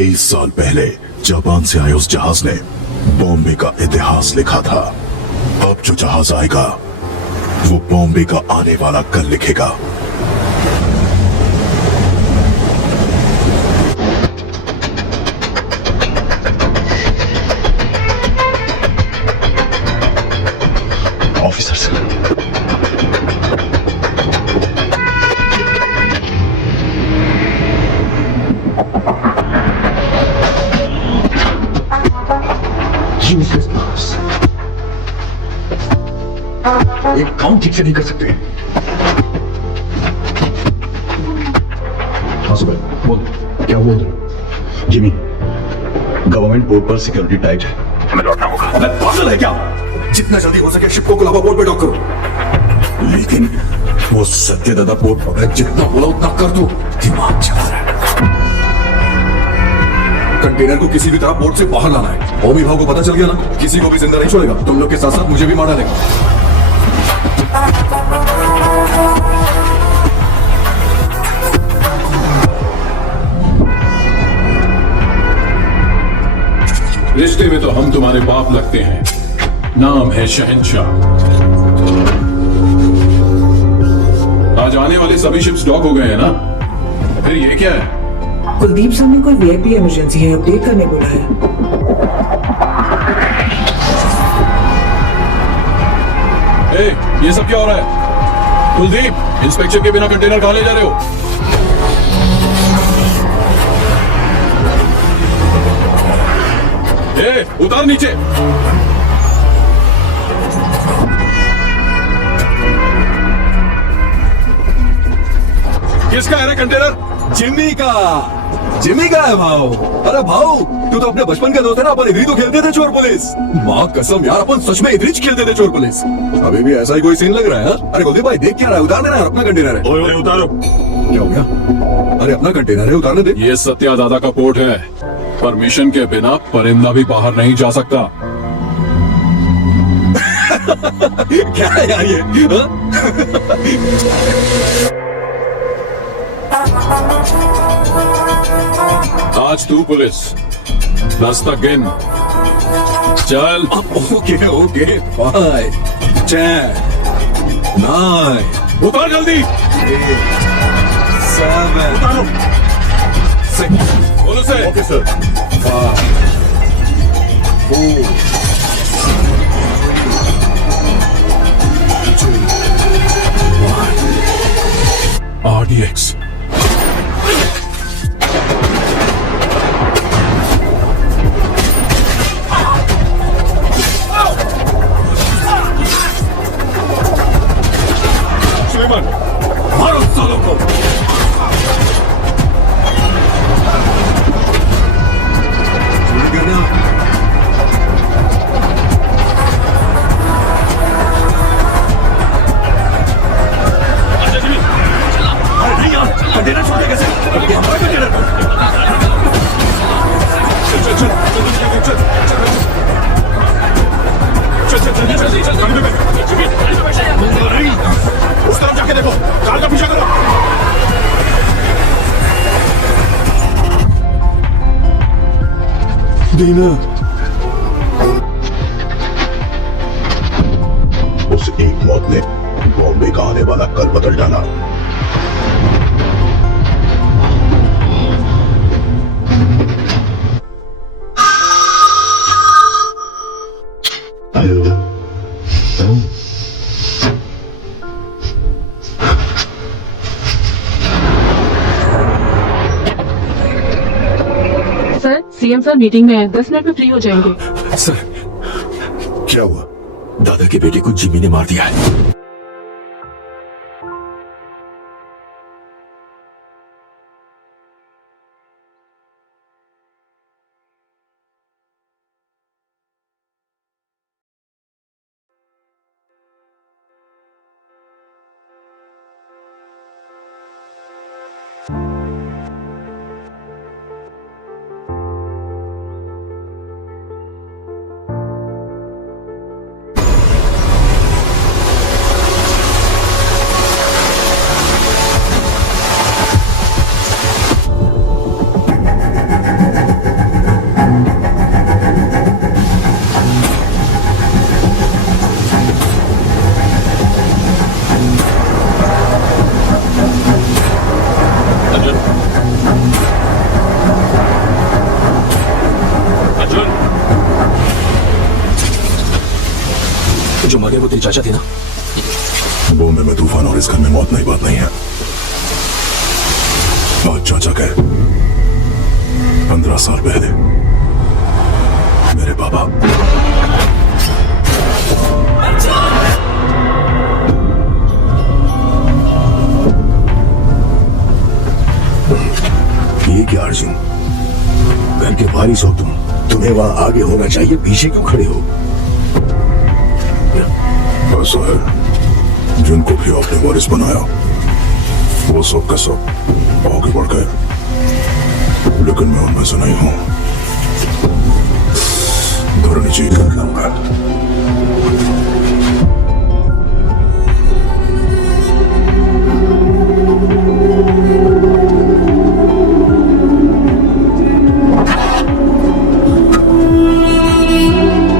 23 साल पहले जापान से आए उस जहाज ने बॉम्बे का इतिहास लिखा था। अब जो जहाज आएगा वो बॉम्बे का आने वाला कल लिखेगा। ऑफिसर्स, एक काम ठीक से नहीं कर सकते। हाँ सुबह बोल, क्या बोल रहे हो? जिमी, गवर्नमेंट बोर्ड पर सिक्योरिटी टाइट है, हमें लौटना होगा। अबे पागल है क्या? जितना जल्दी हो सके शिप को कोलाबा पोर्ट पे डॉक करो। लेकिन वो सत्यदादा पोर्ट पर जितना बोला उतना कर दो। दिमाग चला रहा है। कंटेनर को किसी भी तरह पोर्ट से बाहर लाना है। ओमी भाव को पता चल गया ना, किसी को भी जिंदा नहीं छोड़ेगा। तुम लोग के साथ साथ मुझे भी मार डालेगा। रिश्ते में तो हम तुम्हारे बाप लगते हैं, नाम है शहंशाह। आज आने वाले सभी शिप्स डॉक हो गए हैं ना, फिर ये क्या है? कुलदीप सर ने कोई वीआईपी इमरजेंसी है अपडेट करने बोला है। ए, ये सब क्या हो रहा है? कुलदीप, इंस्पेक्शन के बिना कंटेनर कहां ले जा रहे हो? ए, उतार नीचे। किसका है रे कंटेनर? जिमी का। जिमी का है भाव। अरे भाव, तू तो अपने बचपन का दोस्त है ना। अपन इधर ही तो खेलते थे चोर पुलिस। माँ कसम यार, अपन सच में इधर ही खेलते थे चोर पुलिस। अभी भी ऐसा ही कोई सीन लग रहा है यार। अरे कुलदीप भाई देख क्या रहा है? उतार देना यार, अपना कंटेनर है। ओए उतारो। क्या हो गया? अरे अपना कंटेनर है, उतारने दे। ये सत्या दादा का पोर्ट है, परमिशन के बिना परिंदा भी बाहर नहीं जा सकता। क्या है यार ये? आज तू पुलिस, 10 तक गिन। चल। ओके ओके, 5, 10, 9, उतार जल्दी। 7, उतारो। 6, बोलो से। Okay sir. 5, 4, 2, 1। RDX। मारो सालों को। चोरी करना। अरे नहीं यार, कंटेनर छोड़ दे कैसे? ये हमारा कंटेनर है। चल चल चल चल चल उस तरफ जाके देखो, कार का पीछा करो। दीना, उस एक मौत ने बॉम्बे का आने वाला कल बदल डाला। सर, सीएम सर मीटिंग में है, 10 मिनट में फ्री हो जाएंगे। सर क्या हुआ? दादा के बेटे को जिमी ने मार दिया है। वो तेरी चाचा थी ना? बॉम्बे में तूफान और इस घर में मौत नई बात नहीं है। आज चाचा के 15 साल पहले मेरे पापा ये क्या अर्जुन, घर के वारिस हो तुम्हें वहां आगे होना चाहिए, पीछे क्यों खड़े हो? ऐसा है, जिनको भी आपने वारिस बनाया वो सब का सब आगे बढ़ गए, लेकिन मैं उनमें से नहीं हूं। धरनी जी कर लाऊंगा।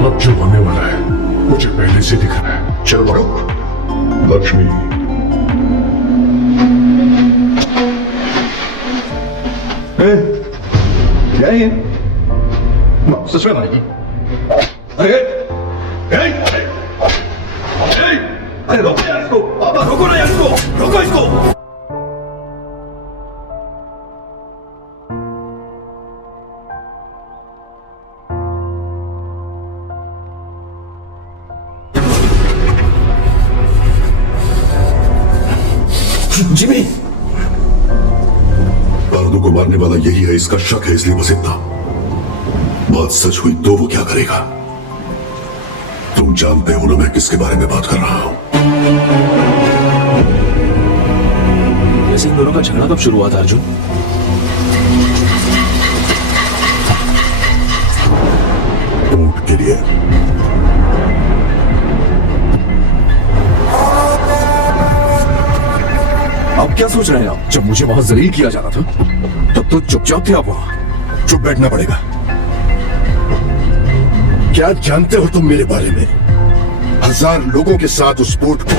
अब जो होने वाला है मुझे पहले से दिख रहा है। चलो बढ़ो। लक्ष्मी, क्या है ये? सच में नहीं। अरे अरे रोको यार इसको, पापा रोको ना यार इसको, रोको इसको। जिमी, पारदू को मारने वाला यही है, इसका शक है, इसलिए बस इतना। बात सच हुई तो वो क्या करेगा? तुम जानते हो ना मैं किसके बारे में बात कर रहा हूं। वैसे इन दोनों का झगड़ा कब शुरू हुआ था अर्जुन? ऊंट के लिए। आप क्या सोच रहे हैं आप? जब मुझे वहां जलील किया जाना था तब तो चुपचाप थे आप वहां। चुप बैठना पड़ेगा। क्या जानते हो तुम मेरे बारे में? 1000 लोगों के साथ उस बोट को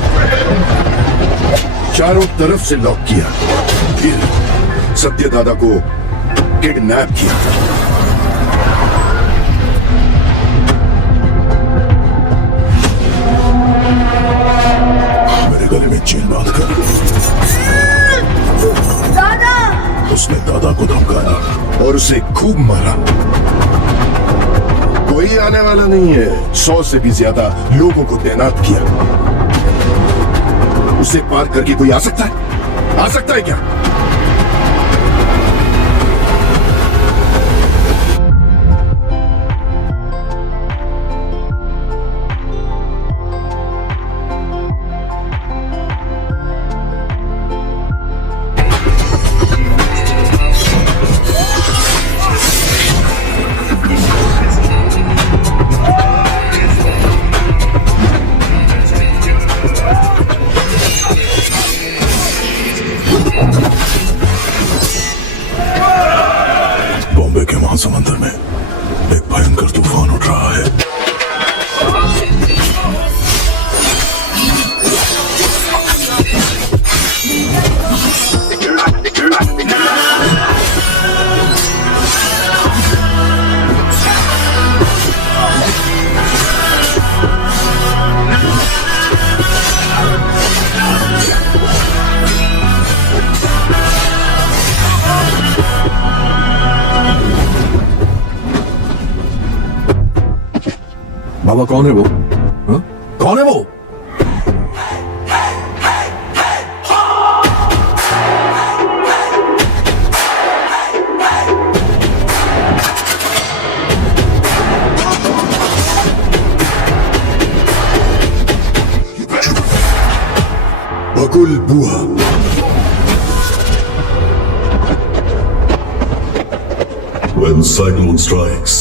चारों तरफ से लॉक किया, फिर सत्य दादा को किडनैप किया। मेरे गले में चेन बांधकर उसने दादा को धमकाया और उसे खूब मारा। कोई आने वाला नहीं है, 100 से भी ज्यादा लोगों को तैनात किया। उसे पार करके कोई आ सकता है? आ सकता है क्या? बॉम्बे के महासमुंदर में एक भयंकर तूफान उठ रहा है। बाबा कौन है वो? हा? कौन है वो? बकुल बुआ। When cyclone strikes,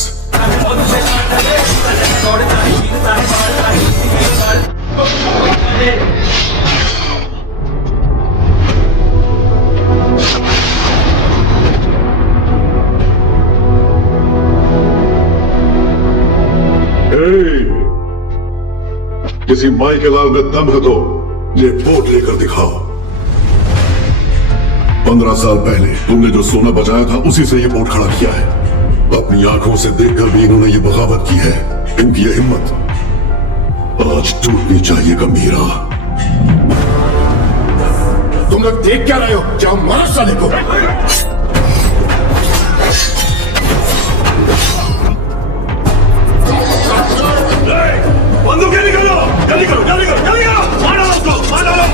किसी माई के लाल में दम है तो ये बोट लेकर दिखाओ। 15 साल पहले तुमने जो सोना बचाया था उसी से ये बोट खड़ा किया है। अपनी आंखों से देखकर भी इन्होंने ये बगावत की है। इनकी ये हिम्मत आज टूटनी चाहिए गंभीरा। तुम लोग देख क्या रहे हो? जाओ मारो साले को। बंदूकें निकालो, जल्दी करो, जल्दी करो, जल्दी करो, मार डालो उसको, मार डालो।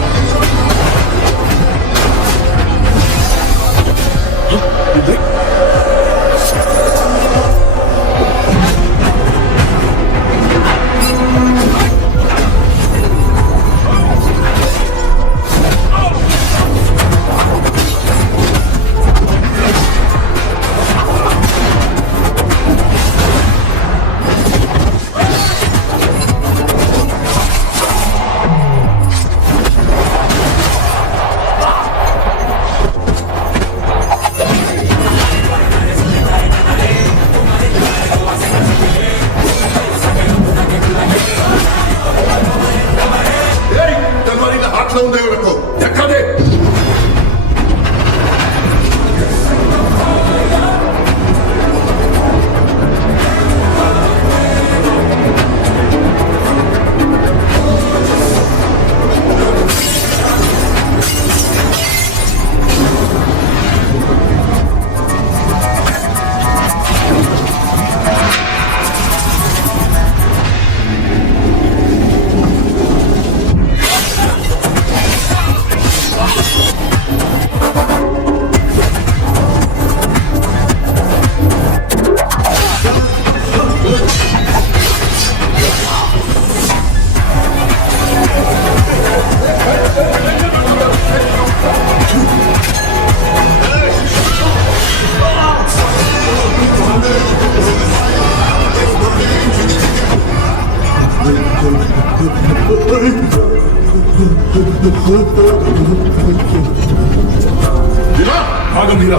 हाँ गंभीरा,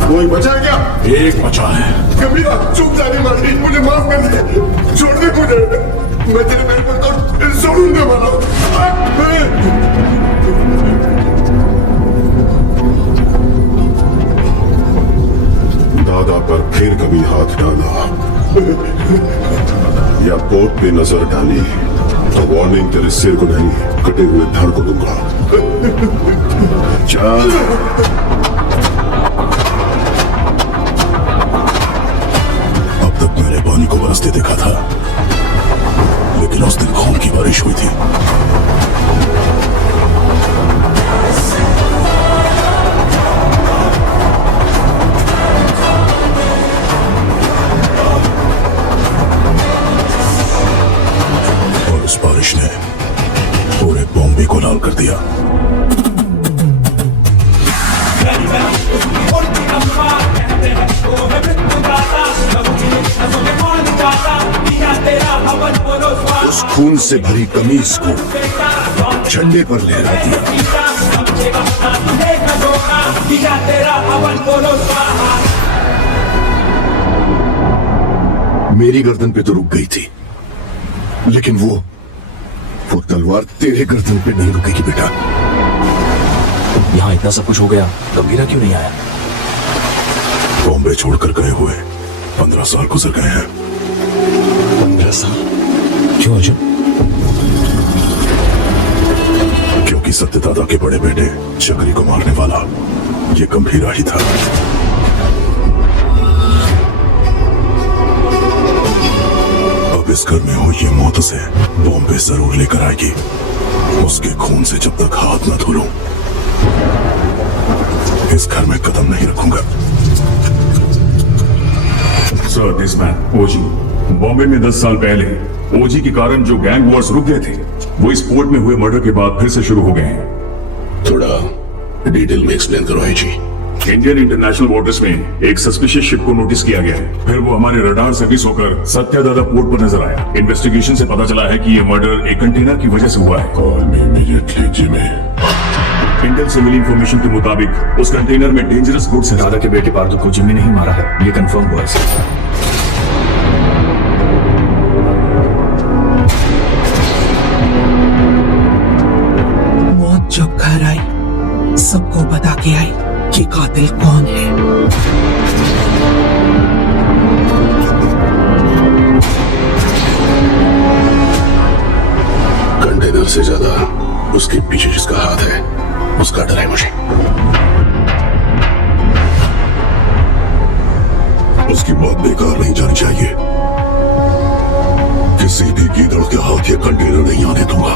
कोई बचा है क्या? एक बचा है। गंभीरा चुप जाने वाली, मुझे माफ कर दे, छोड़ दे मुझे, मैं तेरे पैर पर तो छोड़ूंगा वाला हूं। दादा पर फिर कभी हाथ डाला या पोर्ट पे नजर डाली तो वार्निंग तेरे सिर को नहीं, कटे हुए धड़ को दूंगा। चल। अब तक मैंने पानी को बरसते देखा था, लेकिन उस दिन खून की बारिश हुई थी। और उस बारिश ने पूरे बॉम्बे को लाल कर दिया। उस खून से भरी कमीज को झंडे पर लहरा दिया। मेरी गर्दन पे तो रुक गई थी, लेकिन वो तलवार तेरे गर्दन पे नहीं रुकेगी बेटा। यहाँ इतना सब कुछ हो गया, गंभीरा क्यों नहीं आया? बॉम्बे छोड़कर गए हुए 15 साल गुजर गए हैं। 15 साल? क्यों अर्जुन? क्योंकि सत्यदादा के बड़े बेटे चक्री को मारने वाला ये गंभीरा ही था। अब इस घर में हुई ये मौत से बॉम्बे जरूर लेकर आएगी। उसके खून से जब तक हाथ न धो लूं, इस घर में कदम नहीं रखूंगा। सर, दिस मैन ओजी बॉम्बे में 10 साल पहले ओजी के कारण जो गैंग वॉर्स रुक गए थे, वो इस पोर्ट में हुए मर्डर के बाद फिर से शुरू हो गए हैं। थोड़ा डिटेल में एक्सप्लेन करो आई जी। इंडियन इंटरनेशनल वाटर्स में एक सस्पिशियस शिप को नोटिस किया गया है। फिर वो हमारे रडार से मिस होकर सत्यदादा पोर्ट पर नजर आया। इन्वेस्टिगेशन से पता चला है कि ये मर्डर एक कंटेनर की वजह से हुआ है। Call me immediately Jimmy. Intel से मिली इंफॉर्मेशन के मुताबिक उस कंटेनर में डेंजरस गुड्स है। दादा के बेटे पार्दू को जिम्मी नहीं मारा है, ये कंफर्म हुआ है। मौत जब घर आई, सबको बता के आई कि कातिल कौन है। से ज्यादा उसके पीछे जिसका हाथ है उसका डर है मुझे। उसकी बात बेकार नहीं जानी चाहिए। किसी भी गीदड़ के हाथ ये कंटेनर नहीं आने दूंगा।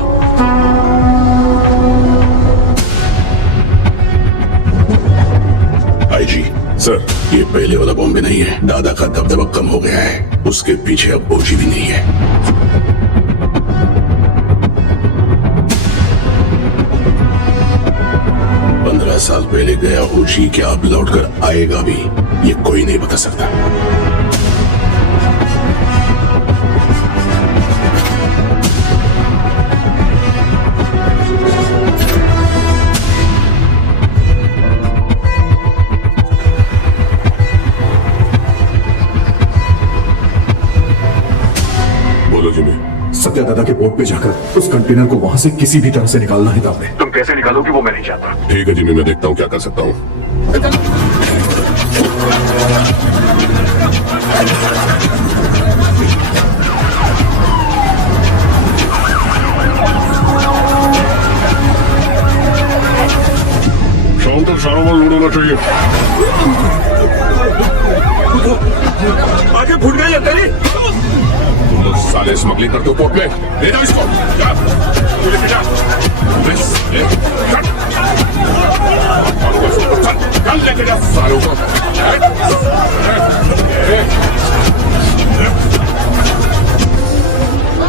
आईजी सर, ये पहले वाला बॉम्बे नहीं है। दादा का दबदबा कम हो गया है। उसके पीछे अब ओजी भी नहीं है। 15 साल पहले गया ओजी क्या अब लौटकर आएगा भी, ये कोई नहीं बता सकता। बोलो जिमी। सत्या दादा के बोट पे जाकर उस कंटेनर को वहां से किसी भी तरह से निकालना है आपने। तुम कैसे निकालोगे वो मैं नहीं चाहता। ठीक है जिमी, मैं देखता हूँ क्या कर सकता हूँ। शाम तक सारा माल लोड होना चाहिए। आगे फुट गई है तेरी। तुम लोग साले स्मगलिंग करते हो पोर्ट में। ले जाओ इसको। जा। तू लेके जा। बस, ले, चल। चल लेके जा सालों को।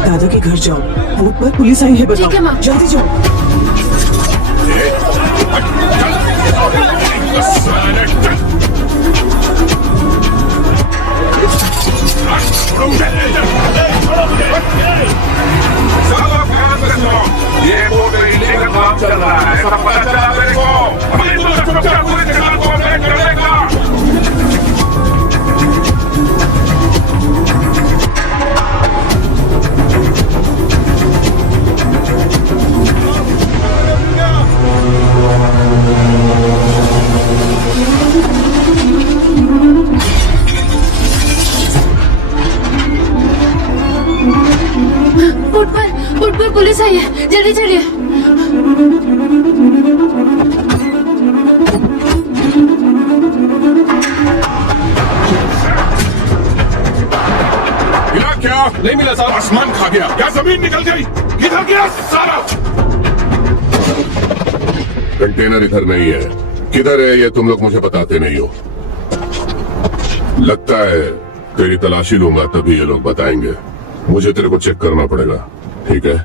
दादा के घर जाओ, बोट पर पुलिस आई है, बताओ। ठीक है, माँ। जल्दी जाओ। ये बोट रेलवे का काम चल रहा है, सब पता चला मेरे को। पूरे जहाज को अटैक करने का। बोट पर पुलिस आई है, जल्दी चलिए। मिला क्या? नहीं मिला साहब। आसमान खा गया। क्या जमीन निकल गई? किधर गया सारा? कंटेनर इधर नहीं है। किधर है ये तुम लोग मुझे बताते नहीं हो। लगता है तेरी तलाशी लूंगा तभी ये लोग बताएंगे। मुझे तेरे को चेक करना पड़ेगा, ठीक है?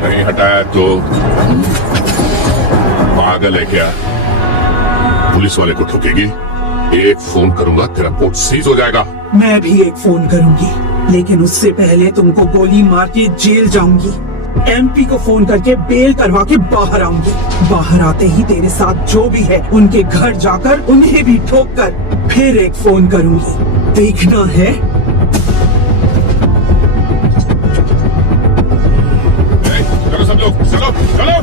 नहीं हटाया तो पागल है क्या? पुलिस वाले को ठोकेगी? एक फोन करूंगा तेरा बोट सीज हो जाएगा। मैं भी एक फोन करूंगी, लेकिन उससे पहले तुमको गोली मार के जेल जाऊंगी। एमपी को फोन करके बेल करवा के बाहर आऊंगी। बाहर आते ही तेरे साथ जो भी है उनके घर जाकर उन्हें भी ठोक कर फिर एक फोन करूंगी। देखना है। चलो सब लोग, चलो चलो।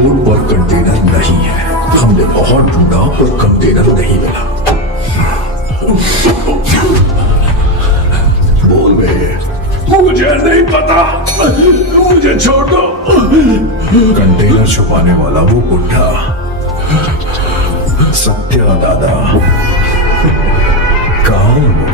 बोट पर कंटेनर नहीं है। हमने बहुत ढूंढा पर कंटेनर नहीं मिला। बोल बे। मुझे नहीं पता, मुझे छोड़ दो। कंटेनर छुपाने वाला वो बुढ़ा सत्या दादा कहाँ है वो?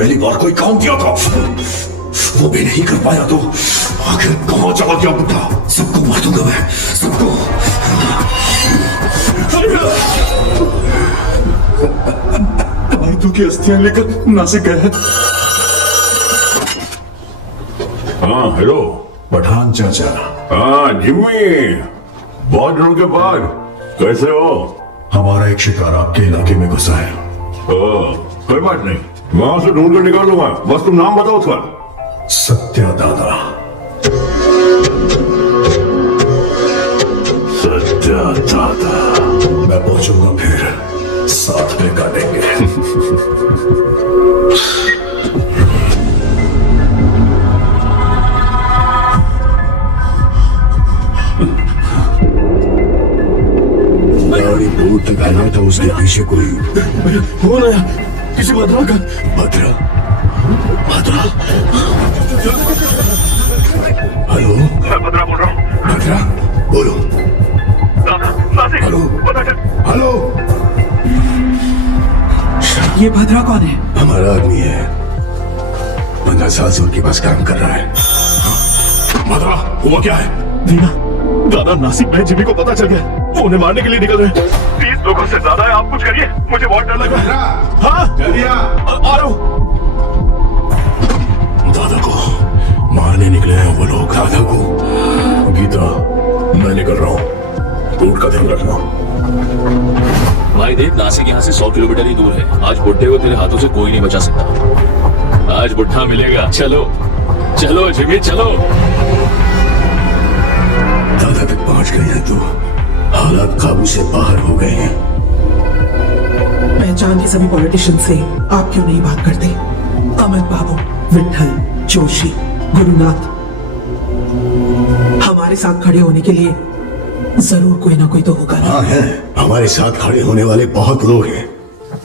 पहली बार कोई काम किया था, वो भी नहीं कर पाया तो आखिर कहां चला गया बुढ़ा? सबको मार दूंगा मैं, सबको। आयतू की अस्थियां लेकर नासिक गया है। हाँ हेलो पठान चाचा, हाँ जिम्मी, बहुत दिनों के बाद कैसे हो? हमारा एक शिकार आपके इलाके में घुसा है। कोई बात नहीं, वहां से ढूंढ कर निकाल लूंगा, बस तुम नाम बताओ उसका। सत्या दादा। सत्या दादा। मैं पहुंचूंगा फिर साथ में काटेंगे। गाड़ी दूर तक आया था, उसके पीछे कोई हो ना किसी भद्रा का। भद्रा, भद्रा, हेलो, मैं भद्रा बोल रहा हूँ। भद्रा बोलो। हेलो, हेलो, ये भद्रा कौन है? हमारा आदमी है, 15 साल से उनके पास काम कर रहा है। भद्रा, हुआ क्या है? दीना, दादा नासिक में जिमी को पता चल गया, वो उन्हें मारने के लिए निकल रहे हैं। 30 लोगों से ज्यादा है, आप कुछ करिए, मुझे बहुत डर लग रहा है। हाँ जल्दी आ रहा हूँ। दादा को मारने निकले हैं वो लोग। दादा को। गीता, मैं निकल रहा हूँ, रूट का ध्यान रखना। भाई देख, नासिक यहाँ से 100 किलोमीटर ही दूर है। आज बुड्ढे को तेरे हाथों से कोई नहीं बचा सकता। आज बुड्ढा मिलेगा। चलो चलो जिमी, चलो। दादा तक पहुंच गए हैं तो हालात काबू से बाहर हो गए हैं। पहचान के सभी पॉलिटिशियन से आप क्यों नहीं बात करते? अमित बाबू, विठल, जोशी, गुरुनाथ, हमारे साथ खड़े होने के लिए जरूर कोई ना कोई तो होगा ना? हाँ है, हमारे साथ खड़े होने वाले बहुत लोग हैं,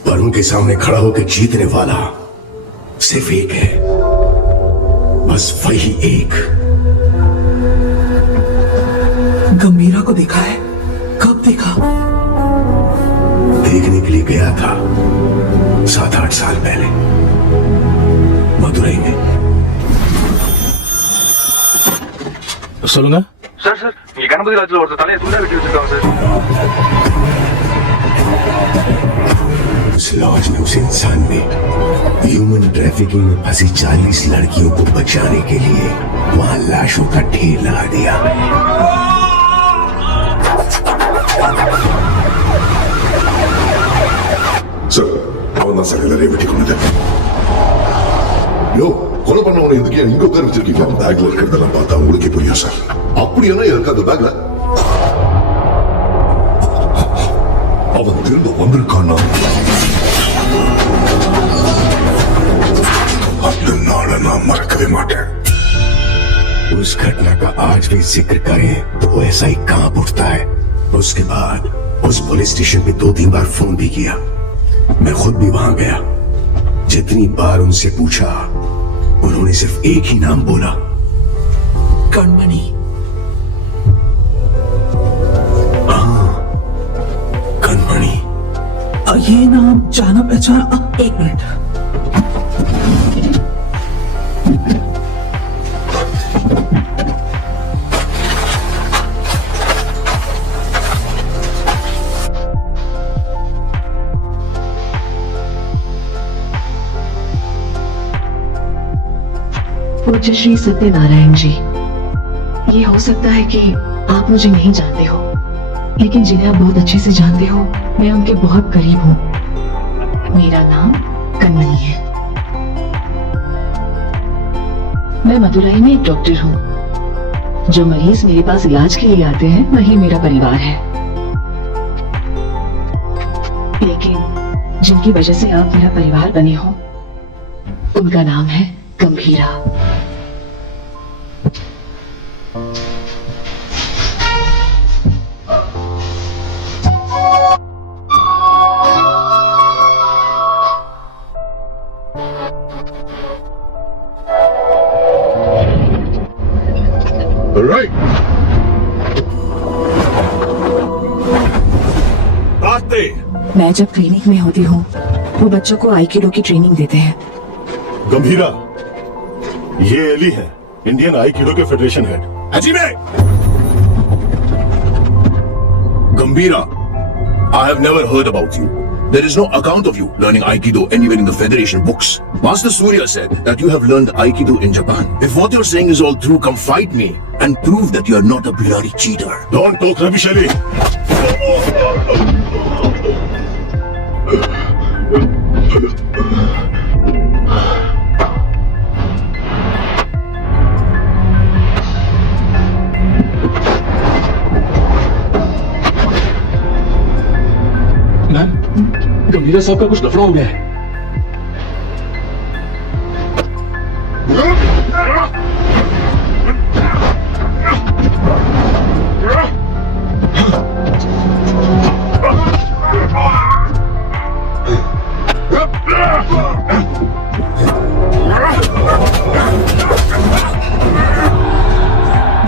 पर उनके सामने खड़ा होकर जीतने वाला सिर्फ एक है, बस वही एक। गंभीरा को देखा है? कब देखा? देखने के लिए गया था 7-8 साल पहले मदुरई में। சொல்லுங்க சார் சார் இங்க கணபதி ராஜ்ல ஒருத்தர் தலையை துண்டா வெட்டி வச்சிருக்காங்க சார்। उस लॉज में, उस इंसान में ह्यूमन ट्रैफिकिंग में फंसी 40 लड़कियों को बचाने के लिए वहां लाशों का ढेर लगा दिया। சார், அவன் தான் சார் எல்லாரையும் வெட்டி கொண்டது. யோ, கொலை பண்ணவனை இதுக்கு இங்க உட்கார வச்சிருக்கீங்க? பேக்ல இருக்கிறதெல்லாம் பார்த்தா உங்களுக்கே புரியும் சார். அப்படி என்ன இருக்கு அந்த பேக்ல? அவன் திரும்ப வந்திருக்கானா? அந்த நாளை நான் மறக்கவே மாட்டேன். उस घटना का आज भी जिक्र करें तो वो ऐसा ही कांप उठता है। उसके बाद उस पुलिस स्टेशन पे 2-3 बार फोन भी किया। मैं खुद भी वहां गया। जितनी बार उनसे पूछा, उन्होंने सिर्फ एक ही नाम बोला, कणमणि। हाँ, कणमणि। ये नाम जाना पहचाना। एक मिनट। पूज्य श्री सत्यनारायण जी, ये हो सकता है कि आप मुझे नहीं जानते हो, लेकिन जिन्हें आप बहुत अच्छे से जानते हो, मैं उनके बहुत करीब हूँ। मेरा नाम कणमणि है। मैं मदुरई में एक डॉक्टर हूँ। जो मरीज मेरे पास इलाज के लिए आते हैं, वही मेरा परिवार है। लेकिन जिनकी वजह से आप मेरा परिवार बने हो, उनका नाम है गंभीरा। Right. मैं जब क्लिनिक में होती हूँ, वो बच्चों को आईकिडो की ट्रेनिंग देते हैं। गंभीरा, ये एली है, इंडियन आईकिडो के federation head. Hajime, Gambhira, I have never heard about you. There is no account of you learning Aikido anywhere in the Federation books. Master Surya said that you have learned Aikido in Japan. If what you're saying is all true, come fight me and prove that you are not a bloody cheater. Don't talk rubbish, Ali. मैम, गंभीरा साहब का कुछ लफड़ा हो गया है।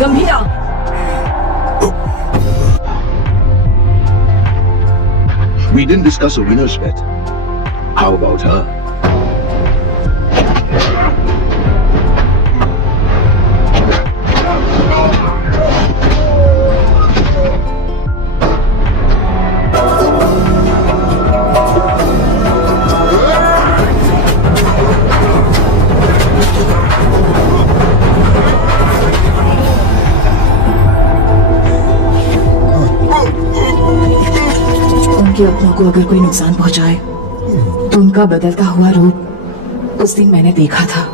गंभीरा, We didn't discuss a winner's bet. How about her? उनके अपनों को अगर कोई नुकसान पहुंचाए तो उनका बदलता हुआ रूप उस दिन मैंने देखा था।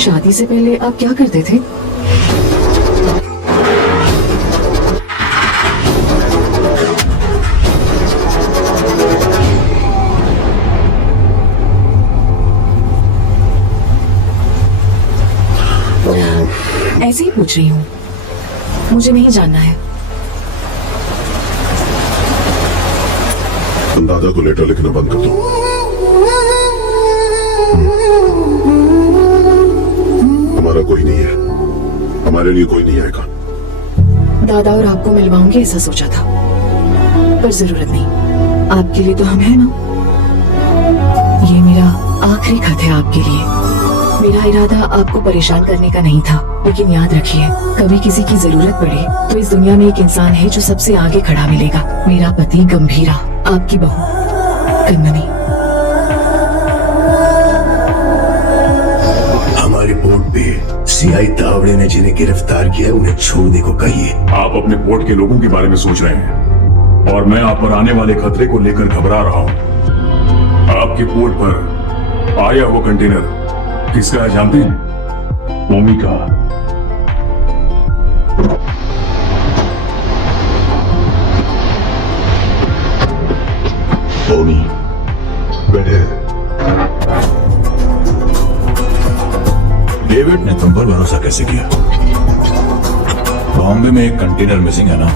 शादी से पहले आप क्या करते थे? ऐसे ही पूछ रही हूँ, मुझे नहीं जानना है। दादा को लेटर लिखना बंद कर दो। हमारा कोई नहीं है, हमारे लिए कोई नहीं आएगा। दादा और आपको मिलवाऊंगी ऐसा सोचा था, पर जरूरत नहीं, आपके लिए तो हम हैं ना। ये मेरा आखिरी खत है आपके लिए। मेरा इरादा आपको परेशान करने का नहीं था, लेकिन याद रखिए, कभी किसी की जरूरत पड़े तो इस दुनिया में एक इंसान है जो सबसे आगे खड़ा मिलेगा। मेरा पति गंभीरा, आपकी बहू कन्ननी। हमारी पोर्ट पे सीआई तावड़े ने जिन्हें गिरफ्तार किया है, उन्हें छोड़ने को कहिए। आप अपने पोर्ट के लोगों के बारे में सोच रहे हैं और मैं आप पर आने वाले खतरे को लेकर घबरा रहा हूं। आपके पोर्ट पर आया वो कंटेनर किसका है जानते हैं? ओमी का। ओमी, बैठे। डेविड ने तुम पर भरोसा कैसे किया? बॉम्बे में एक कंटेनर मिसिंग है ना?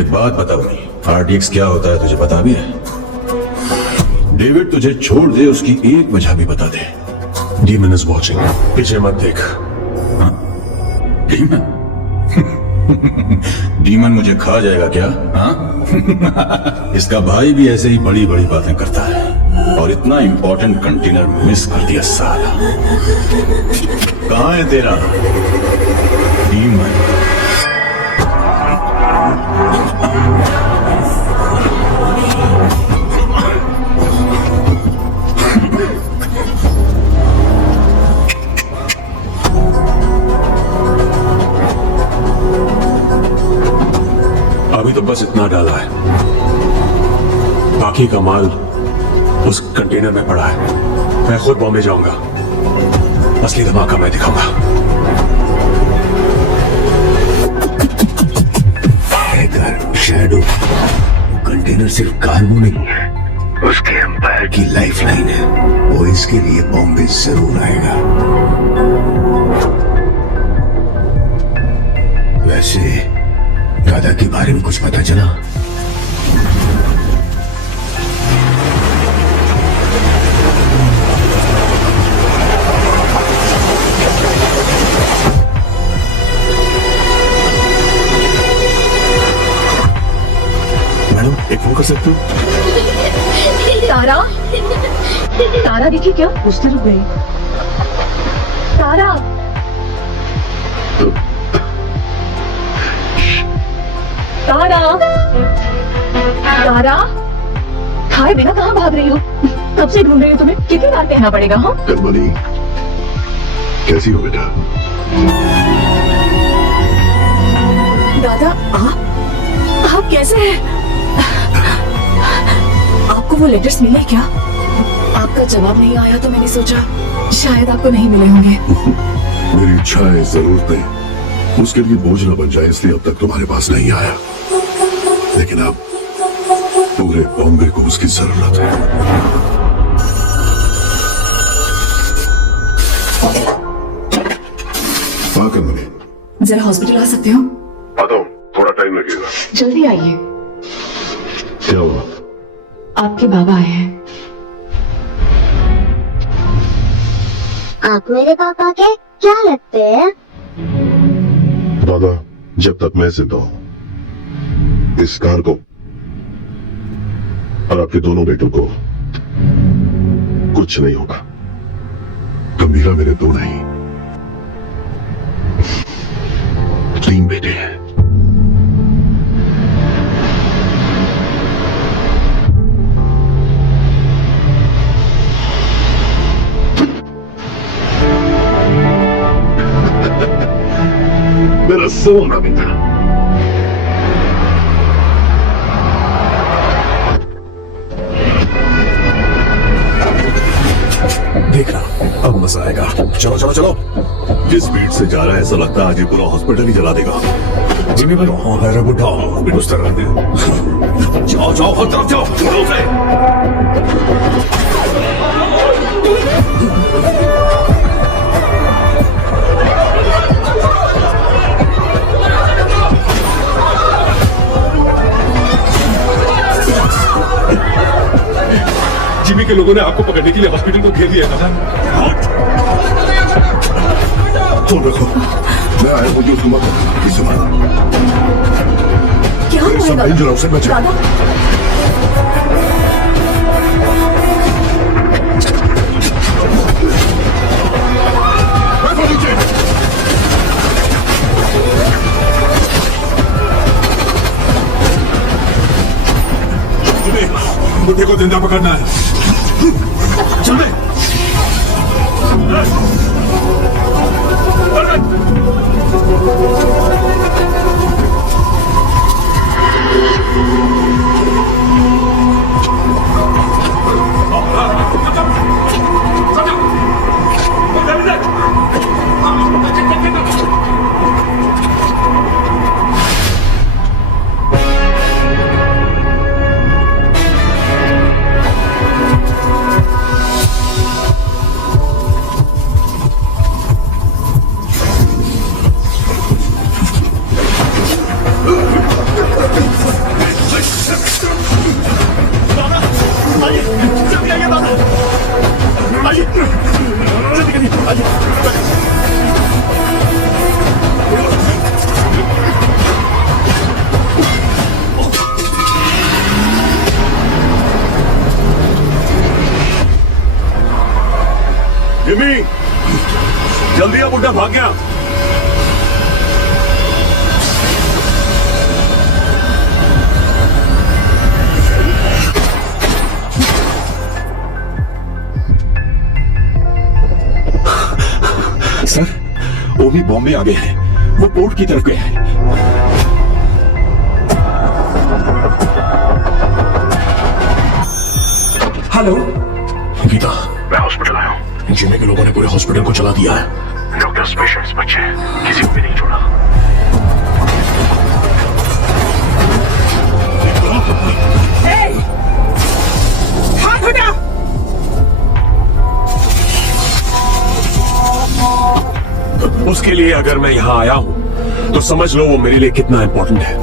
एक बात बता ओमी, आरडीएक्स क्या होता है तुझे पता भी है? डेविड तुझे छोड़ दे उसकी एक वजह भी बता दे। Demon is watching. पीछे मत देख। डीमन? डीमन मुझे खा जाएगा क्या? हाँ? इसका भाई भी ऐसे ही बड़ी बड़ी बातें करता है, और इतना इंपॉर्टेंट कंटेनर मिस कर दिया साला। कहाँ है तेरा डीमन? अभी तो बस इतना डाला है, बाकी का माल उस कंटेनर में पड़ा है। मैं खुद बॉम्बे जाऊंगा। असली धमाका मैं दिखाऊंगा। शैडो, वो कंटेनर सिर्फ कार्गो नहीं है, उसके एम्पायर की लाइफलाइन है। वो इसके लिए बॉम्बे जरूर आएगा। वैसे दादा के बारे में कुछ पता चला? मैडम एक फोन कर सकते हो? तारा, तारा दिखी क्या? उस तरफ गई। तारा, तारा, तारा, खाए बिना कहाँ भाग रही हो? कब से ढूंढ रही हो तुम्हें? कितनी बार कहना पड़ेगा? हाँ, कलमनी, कैसी हो बेटा? दादा, आप कैसे हैं? आपको वो लेटर्स मिले क्या? आपका जवाब नहीं आया तो मैंने सोचा शायद आपको नहीं मिले होंगे। मेरी इच्छाएं, जरूरतें उसके लिए बोझ न बन जाए, इसलिए अब तक तुम्हारे पास नहीं आया। लेकिन अब पूरे बॉम्बे को उसकी जरूरत है। हाँ कलमनी, जरा हॉस्पिटल आ सकते हो? आता हूँ, थोड़ा टाइम लगेगा। जल्दी आइए। क्या हुआ? आपके बाबा आए हैं। आप मेरे पापा के क्या लगते हैं? दादा, जब तक मैं जिंदा हूं, इस कार को और आपके दोनों बेटों को कुछ नहीं होगा। गंभीरा मेरे दो नहीं, 3 बेटे हैं। मेरा सोना बेटा। देखना अब मजा आएगा। चलो चलो चलो। जिस स्पीड से जा रहा है ऐसा लगता है आज ये पूरा हॉस्पिटल ही जला देगा। जिम्मी भाई, हाँ है रे बुढ़ा, उस तरह दे। जाओ जाओ, हर तरफ जाओ, जोरों से। जिमी के लोगों ने आपको पकड़ने के लिए हॉस्पिटल को घेर लिया था। फोन रखो, मैं आया, मुझे उसको मत किसी मारा। क्या हुआ है दादा? से बचा। बुढ़े को जिंदा पकड़ना है। चल बे। जिमी, जल्दी आ, बुड्ढा भाग गया। सर, वो भी बॉम्बे आ गए हैं। वो पोर्ट की तरफ गए हैं। हेलो गीता, मैं हॉस्पिटल आया हूँ। जिम्मे के लोगों ने पूरे हॉस्पिटल को चला दिया है। डॉक्टर्स, पेशेंट्स, बच्चे, किसी को भी नहीं छोड़ा। हाथ हटा। उसके लिए अगर मैं यहाँ आया हूँ तो समझ लो वो मेरे लिए कितना इंपॉर्टेंट है।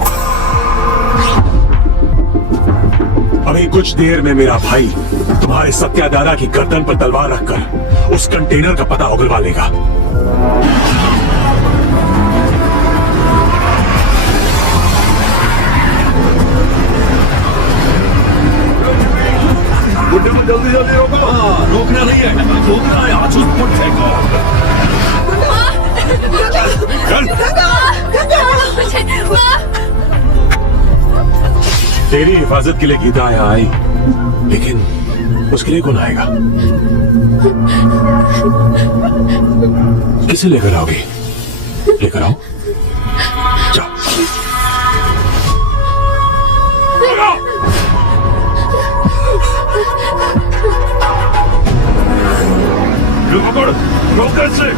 अभी कुछ देर में मेरा भाई तुम्हारे सत्या दादा की गर्दन पर तलवार रखकर उस कंटेनर का पता उगलवा लेगा। जल्दी जल्दी रोको। हाँ, रोकना नहीं है, रोकना है। आज उस पर फेंको। तेरी हिफाजत के लिए गीता यहाँ आई, लेकिन उसके लिए कौन आएगा? किसे लेकर आओगी? लेकर आओ, जाओ। पकड़, रोक से।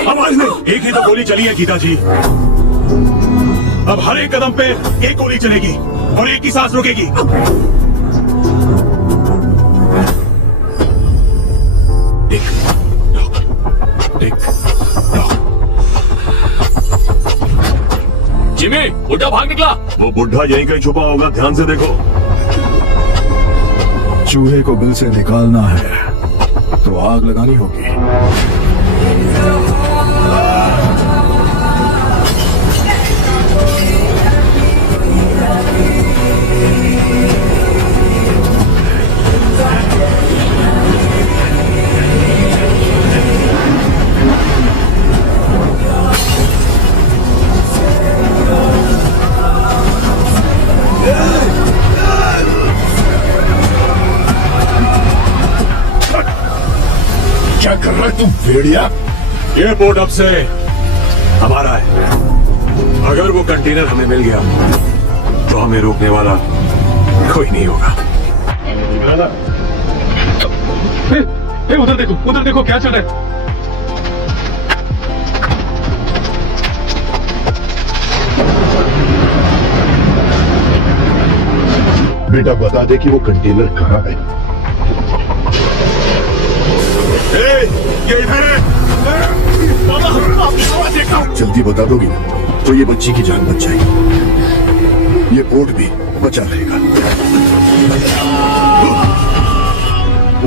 आवाज नहीं। एक ही तो गोली चली है गीता जी। अब हर एक कदम पे एक गोली चलेगी और एक ही सांस रुकेगी। जिमी, बुड्ढा भाग निकला। वो बुढ़ा यहीं कहीं छुपा होगा, ध्यान से देखो। चूहे को बिल से निकालना है तो आग लगानी होगी। क्या कर रहा है तू भेड़िया? ये बोर्ड अब से हमारा है। अगर वो कंटेनर हमें मिल गया तो हमें रोकने वाला कोई नहीं होगा। उधर देखो क्या चल रहा है। बेटा बता दे कि वो कंटेनर कहाँ है। ये इधर है। जल्दी बता दोगी ना तो ये बच्ची की जान बच जाएगी, ये बोर्ड भी बचा रहेगा।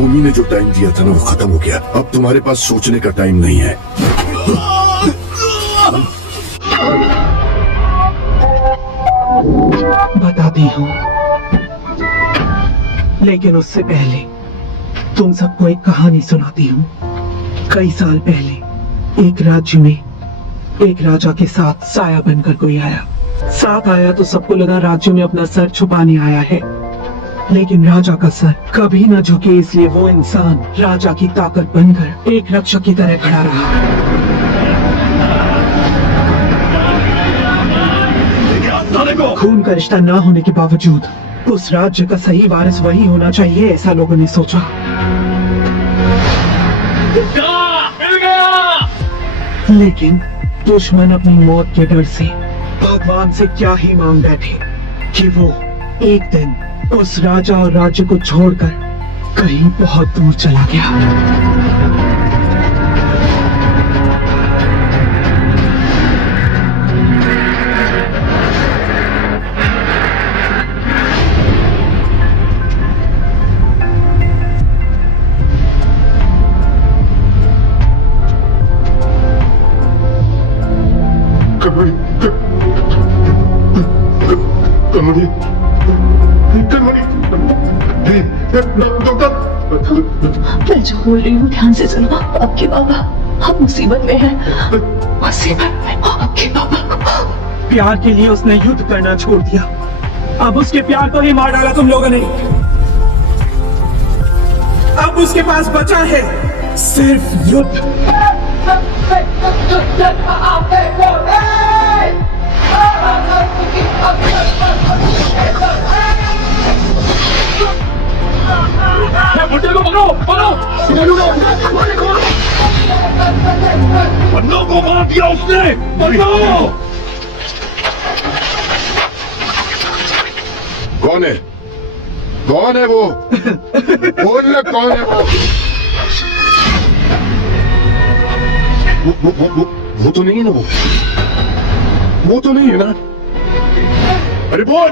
ओमी ने जो टाइम दिया था ना वो खत्म हो गया। अब तुम्हारे पास सोचने का टाइम नहीं है। बताती हूँ, लेकिन उससे पहले तुम सबको एक कहानी सुनाती हूँ। कई साल पहले एक राज्य में एक राजा के साथ साया बनकर कोई आया। साथ आया तो सबको लगा राज्य में अपना सर छुपाने आया है, लेकिन राजा का सर कभी न झुके, इसलिए वो इंसान राजा की ताकत बनकर एक रक्षक की तरह खड़ा रहा। खून का रिश्ता ना होने के बावजूद उस राज्य का सही वारिस वही होना चाहिए, ऐसा लोगों ने सोचा। मिल गया। लेकिन दुश्मन अपनी मौत के डर से भगवान से क्या ही मांग बैठे कि वो एक दिन उस राजा और राज्य को छोड़कर कहीं बहुत दूर चला गया। मैं जो बोल रही हूँ ध्यान से सुनो। आपके बाबा आप मुसीबत में हैं, मुसीबत में आपके पापा को। प्यार के लिए उसने युद्ध करना छोड़ दिया, अब उसके प्यार को ही मार डाला तुम लोगों ने। अब उसके पास बचा है सिर्फ युद्ध। बुड्ढे को पकड़ो, पकड़ो, बंदों को मार दिया उसने। पकड़ो। कौन है? कौन है वो? बोल ना, कौन है वो? वो तो नहीं है ना, वो तो नहीं है ना। अरे बोल।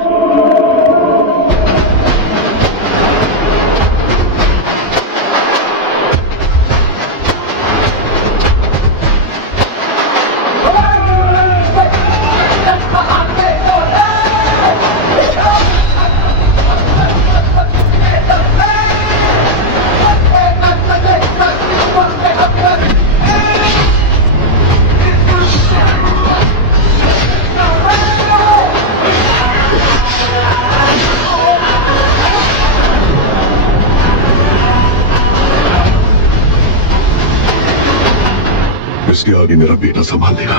इसके आगे मेरा बेटा संभाल देगा।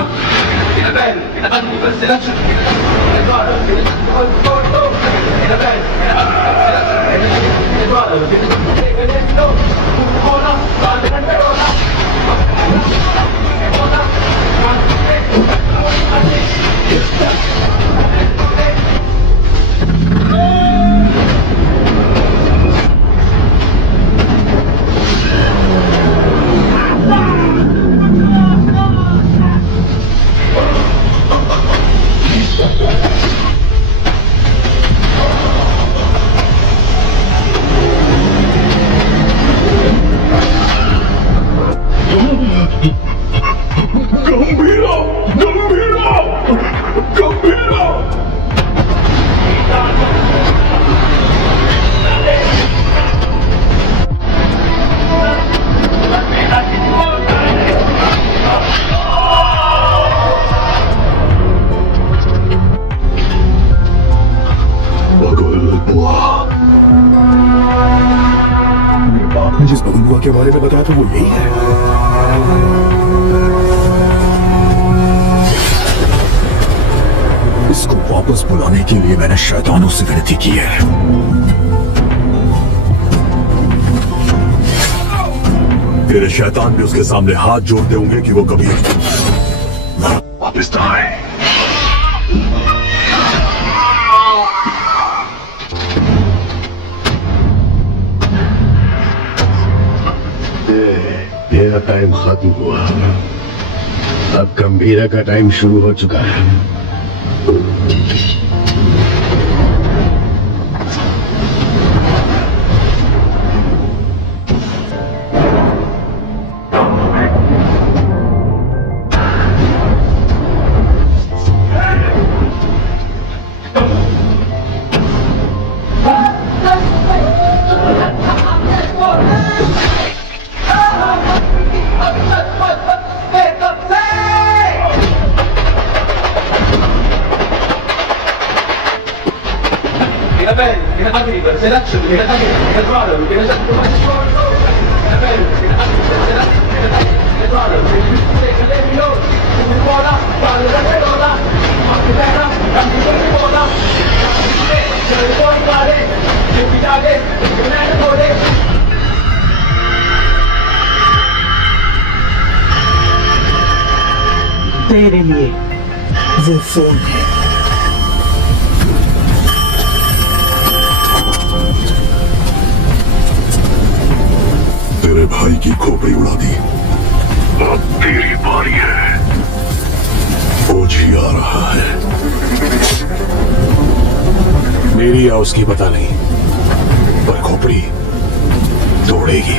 गंभीरा, गंभीरा, गंभीरा। आपने जिस बगल बुआ के बारे में बताया था वो यही है। इसको वापस बुलाने के लिए मैंने शैतानों से विनती की है। तेरे शैतान भी उसके सामने हाथ जोड़ते होंगे कि वो कभी वापस ना आए। मेरा टाइम खत्म हुआ, अब गंभीरा का टाइम शुरू हो चुका है। तेरे लिए वो फोन है। तेरे भाई की खोपड़ी उड़ा दी, अब तेरी बारी है। फौजी आ रहा है। मेरी या उसकी पता नहीं, पर खोपड़ी तोड़ेगी।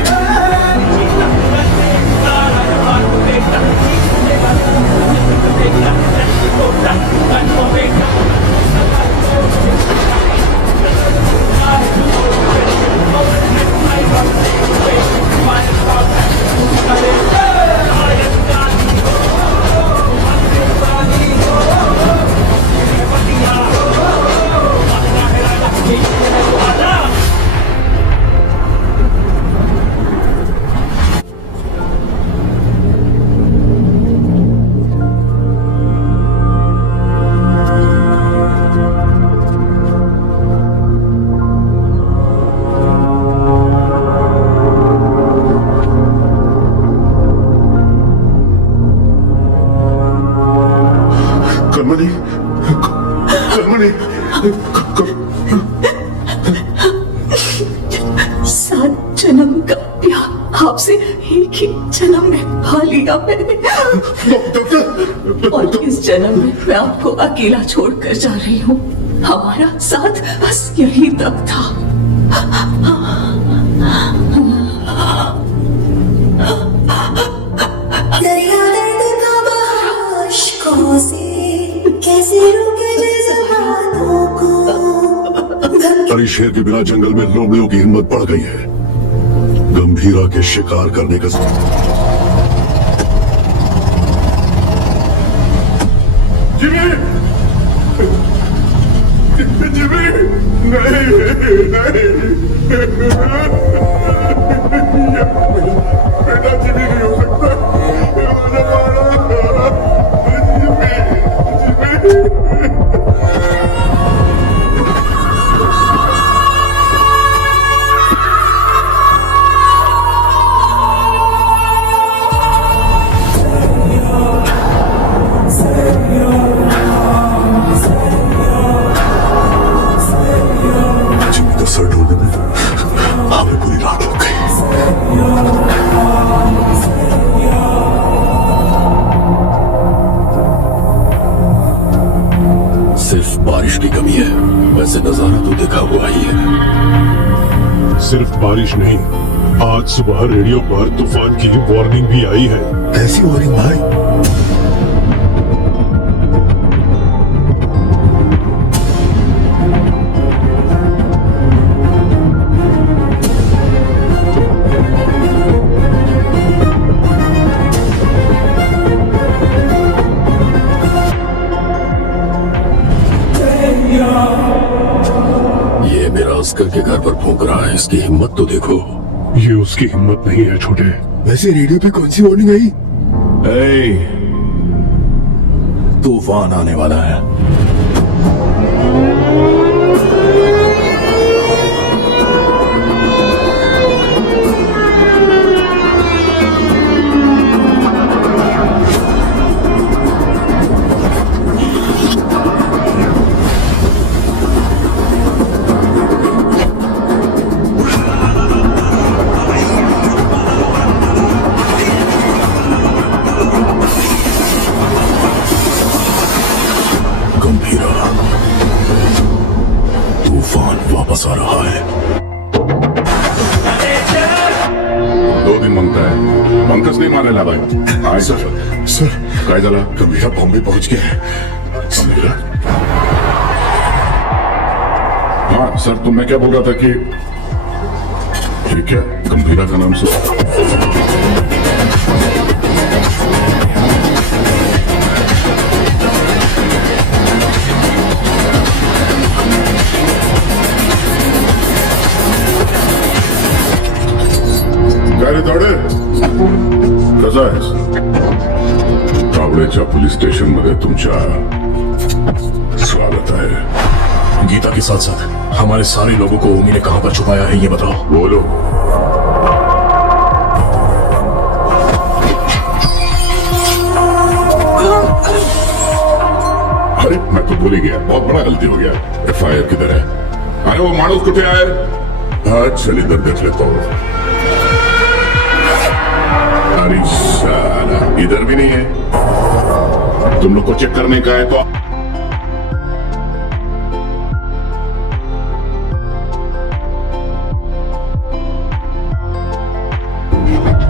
कहानी 7 जन्म का प्यार आपसे एक ही जन्म में पा लिया मैंने, और इस जन्म में मैं आपको अकेला छोड़कर जा रही हूँ। हमारा साथ बस यही तक था। दरिया दर्द का बहा अश्कों से कैसे रोके जज्बातों को। हरी शेर के बिना जंगल में लोमड़ियों की हिम्मत बढ़ गई है। गंभीरा के शिकार करने का जिमी, जिमी, नहीं, बेटा जिमी नहीं हो सकता। जिमी का सर ढूंढने में हमें पूरी रात लग गई। सिर्फ बारिश की कमी है, वैसे नजारा तो देखा हुआ ही है। सिर्फ बारिश नहीं, आज सुबह रेडियो पर तूफान की वार्निंग भी आई है। ऐसी वार्निंग भाई? ये मेरा अस्कर के घर पर भौंक रहा है, इसकी हिम्मत तो देखो। ये उसकी हिम्मत नहीं है छोटे। वैसे रेडियो पे कौन सी वार्निंग आई? तूफान आने वाला है। गंभीरा, तूफान वापस आ रहा है। 2 दिन मांगता है, पंकज नहीं मारायला भाई। हाय सर काय झाला? गंभीरा बॉम्बे पहुंच गया है। समझा? हाँ सर, तो मैं क्या बोल रहा था कि ठीक है, गंभीरा का नाम सुन। काय रे दाडे, कसा आहेस? कावड्याच्या पोलीस स्टेशन मध्ये तुमच्या स्वागत है। गीता के साथ साथ हमारे सारे लोगों को ओमी ने कहां पर छुपाया है, ये बताओ। बोलो। अरे मैं तो भूल ही गया, बहुत बड़ा गलती हो गया। FIR किधर है? अरे वो माणूस कुठे आहे? हाँ चल इधर देख लेता हूँ। अरे साला, इधर भी नहीं है। तुम लोग को चेक करने का है तो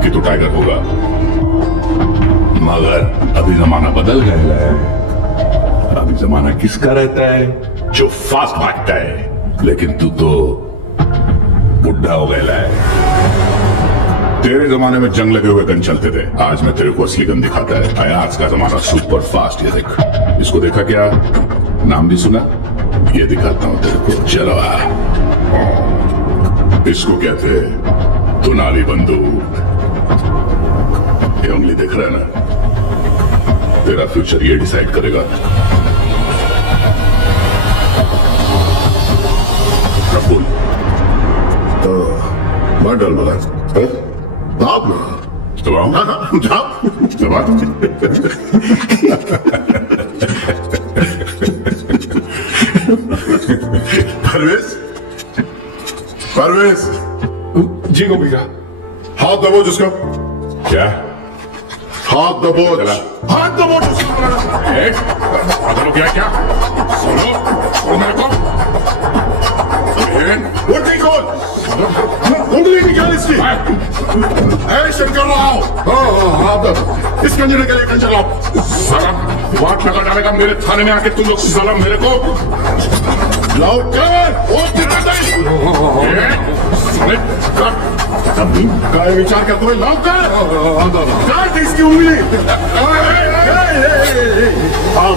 कि तो टाइगर होगा, मगर अभी जमाना बदल गया है। अभी जमाना किसका रहता है? जो फास्ट भागता है। लेकिन तू तो बुढ़ा हो गया है। तेरे जमाने में जंग लगे हुए गन चलते थे, आज मैं तेरे को असली गन दिखाता है। आया आज का जमाना सुपर फास्ट। ये देख, इसको देखा क्या? नाम भी सुना? ये दिखाता हूं तेरे को, चलो आ। इसको कहते हैं तुनाली बंदूक। ये उंगली देख रहा है ना? तेरा फ्यूचर ये डिसाइड करेगा। प्रफुल तो मार डाल बोला बाप दबाओ, दबा। परवेज, परवेज, जी गंभीरा। हाथ दबोच उसका, क्या? हाथ दबोच, हाथ दबोच उसका। क्या क्या? सुनो मेरे को। उल्टी खोल, उंगली निकाल इसकी। शंकर राव, हाँ दब, इस कंजरे के लिए कंजर लाओ। साला वाट लगा डालेगा मेरे थाने में आके तुम लोग, साला मेरे को लाओ कर, वो कितना काय विचार करते हुए लाओ कर, काट इसकी उंगली। हम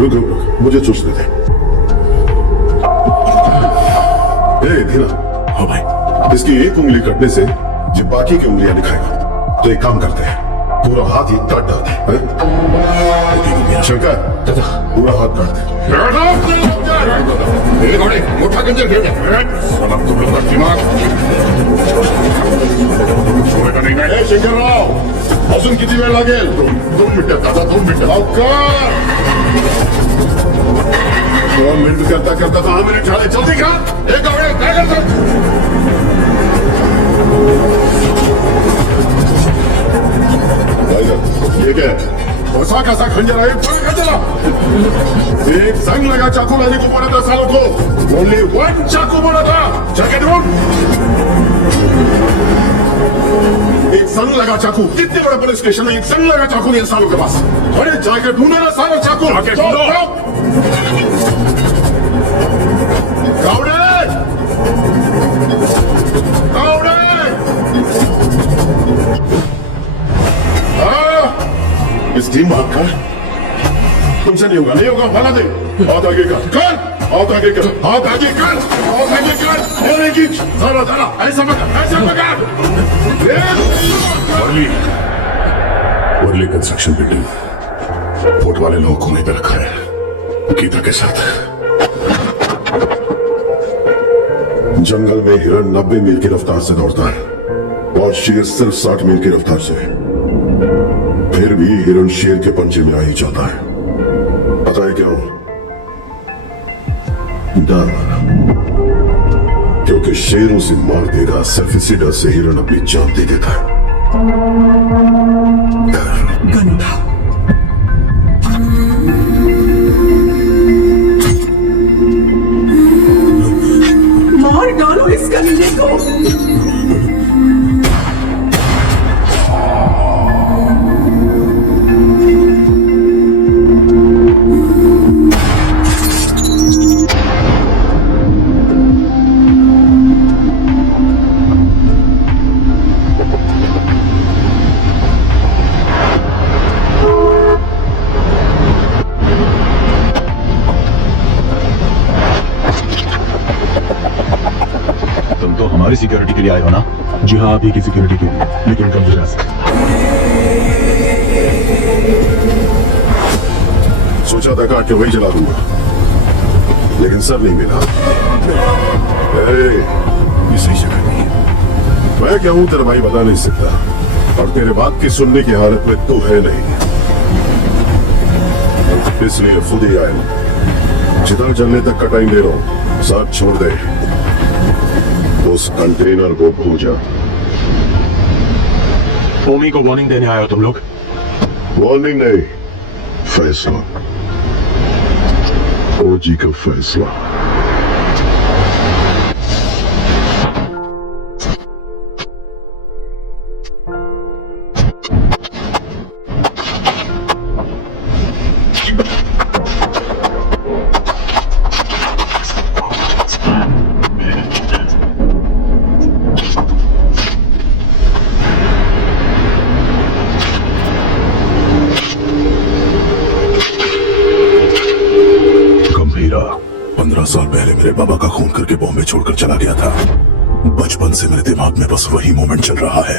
रुक रुक, मुझे सोचने दे। धीरा, हाँ भाई, इसकी एक उंगली कटने से जो बाकी की उंगलियां दिखाएगा, तो एक काम करते हैं, पूरा हाथ ही काट डालते हैं। शंकर, पूरा हाथ काट दे। मोटा कंजर घेर दे। तुम लोग का दिमाग शंकर राव, अजून किती वेळ लागेल? 2 मिनिटं दादा, 2 मिनिटं लवकर। 2 मिनिट करता करता 10 मिनिट झाले, जल्दी का? एक गावडे काय करतात? ये क्या? कसा कसा खंजर आहे? बरं खंजरा एक जंग लगा चाकू लाने को बोला था सालों को। ओनली 1 चाकू बोला था। जैकेट ढूंढ। एक जंग लगा चाकू, कितने बड़े पुलिस स्टेशन में एक जंग लगा चाकू नहीं है सालों के पास। अरे जाके ढूंढो ना सालों चाकू। गावडे, गावडे, इस टीम भाग कर, तुमसे नहीं होगा, नहीं होगा, भला दे। हाथ आगे कर, कर, हाथ आगे कर, हाथ आगे कर, हाथ आगे कर, और एक इंच, जरा जरा, ऐसा पकड़, ऐसा पकड़। वर्ली कंस्ट्रक्शन बिल्डिंग, वोट वाले लोगों को नहीं पे रखा है, गीता के साथ। जंगल में हिरण 90 मील की रफ्तार से दौड़ता है और शेर सिर्फ 60 मील की रफ्तार से। फिर भी हिरण शेर के पंजे में आ ही जाता है। पता है क्यों? डर, क्योंकि शेर उसे मार देगा, सिर्फ इसी डर से हिरण अपनी जान दे देता है। गंदा, मार डालो इस गंदे को। हमारी सिक्योरिटी के लिए आए हो ना? जी हाँ, आप ही की सिक्योरिटी के लिए, लेकिन कम से सोचा था काट के वही जला दूंगा, लेकिन सर नहीं मिला। ये सही जगह नहीं है। मैं क्या हूं तेरा भाई बता नहीं सकता, और तेरे बात की सुनने की हालत में तू है नहीं, इसलिए खुद ही आए। चिता जलने तक का टाइम ले लो, साथ छोड़ दे, उस कंटेनर को पूजा। ओमी को वार्निंग देने आए हो तुम लोग? वार्निंग नहीं, फैसला, ओजी का फैसला। गंभीरा 15 साल पहले मेरे बाबा का खून करके बॉम्बे छोड़कर चला गया था। बचपन से मेरे दिमाग में बस वही मोमेंट चल रहा है।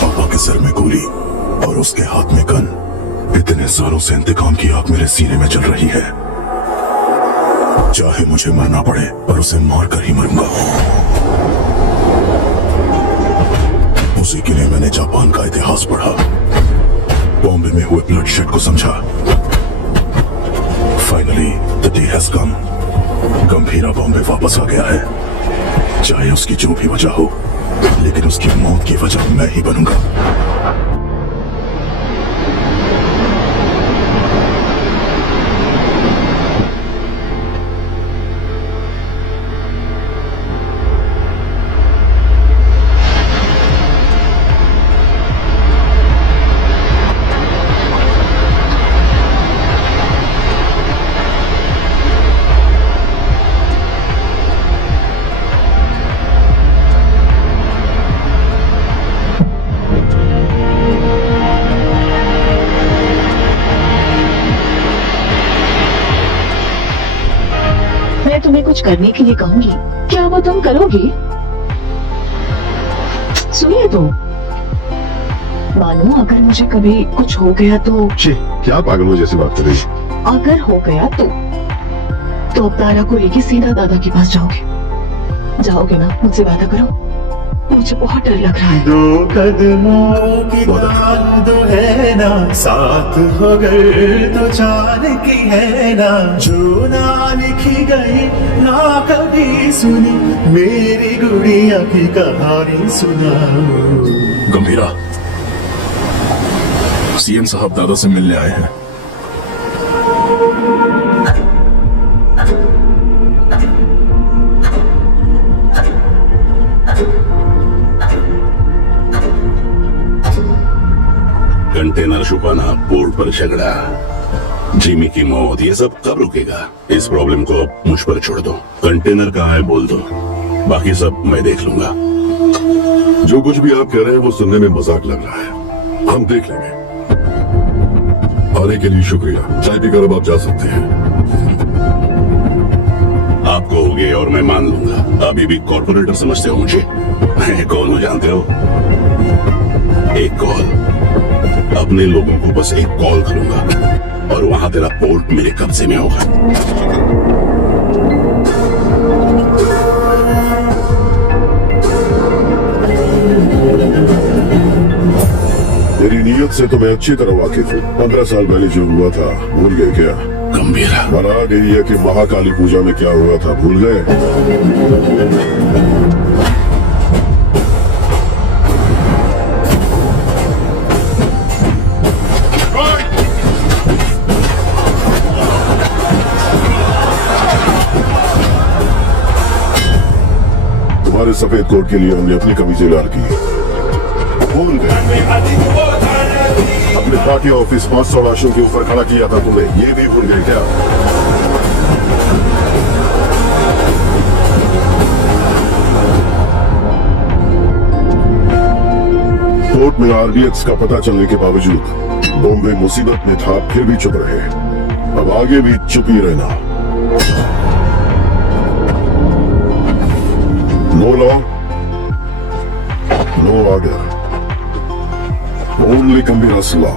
पापा के सिर में गोली और उसके हाथ में गन। इतने सालों से इंतकाम की आग मेरे सीने में चल रही है। चाहे मुझे मरना पड़े, पर उसे मारकर ही मरूंगा। उसी के लिए मैंने जापान का इतिहास पढ़ा, बॉम्बे में हुए ब्लडशेड को समझा। Finally, the day has come. गंभीरा बॉम्बे वापस आ गया है, चाहे उसकी जो भी वजह हो, लेकिन उसकी मौत की वजह मैं ही बनूंगा। मैं तुम्हें कुछ करने के लिए कहूंगी, क्या वो तुम करोगी? सुनिए तो, मानो अगर मुझे कभी कुछ हो गया तो। क्या पागलों जैसी बात कर रही है? अगर हो गया तो अब तारा को लेके सीधा दादा के पास जाओगे ना? मुझसे वादा करो, मुझे बहुत डर लग रहा है। दो कदमों की दो है ना, साथ हो गए तो जान की है ना, जो ना लिखी गई ना कभी सुनी, मेरी गुड़िया की कहानी सुनाओ। गंभीरा, सीएम साहब दादा से मिलने आए हैं। कंटेनर छुपाना, पोर्ट पर झगड़ा, जिमी की मौत, ये सब कब रुकेगा? इस प्रॉब्लम को अब मुझ पर छोड़ दो। कंटेनर कहाँ है बोल दो, बाकी सब मैं देख लूंगा। जो कुछ भी आप कह रहे हैं वो सुनने में मजाक लग रहा है, हम देख लेंगे। आने के लिए शुक्रिया, चाय पीकर अब आप जा सकते हैं। आप कहोगे और मैं मान लूंगा। अभी भी कॉर्पोरेटर समझते हो मुझे? मैं कौन हूं जानते हो? एक कॉल, अपने लोगों को बस एक कॉल करूंगा और वहां तेरा पोर्ट मेरे कब्जे में होगा। तेरी नीयत से तो मैं अच्छी तरह वाकिफ हूँ। 15 साल पहले जो हुआ था भूल गए क्या? गंभीरा, बना गई है कि महाकाली पूजा में क्या हुआ था भूल गए? तुम्हारे सफेद कोट के लिए हमने अपनी कमीजें लाल की, भूल गए? अपने पार्टी ऑफिस 500 लाशों के ऊपर खड़ा किया था तुम्हें, ये भी भूल गए क्या? कोर्ट में आरडीएक्स का पता चलने के बावजूद बॉम्बे मुसीबत में था, फिर भी चुप रहे। अब आगे भी चुप ही रहना। No law, no order. Only Gambhira's law.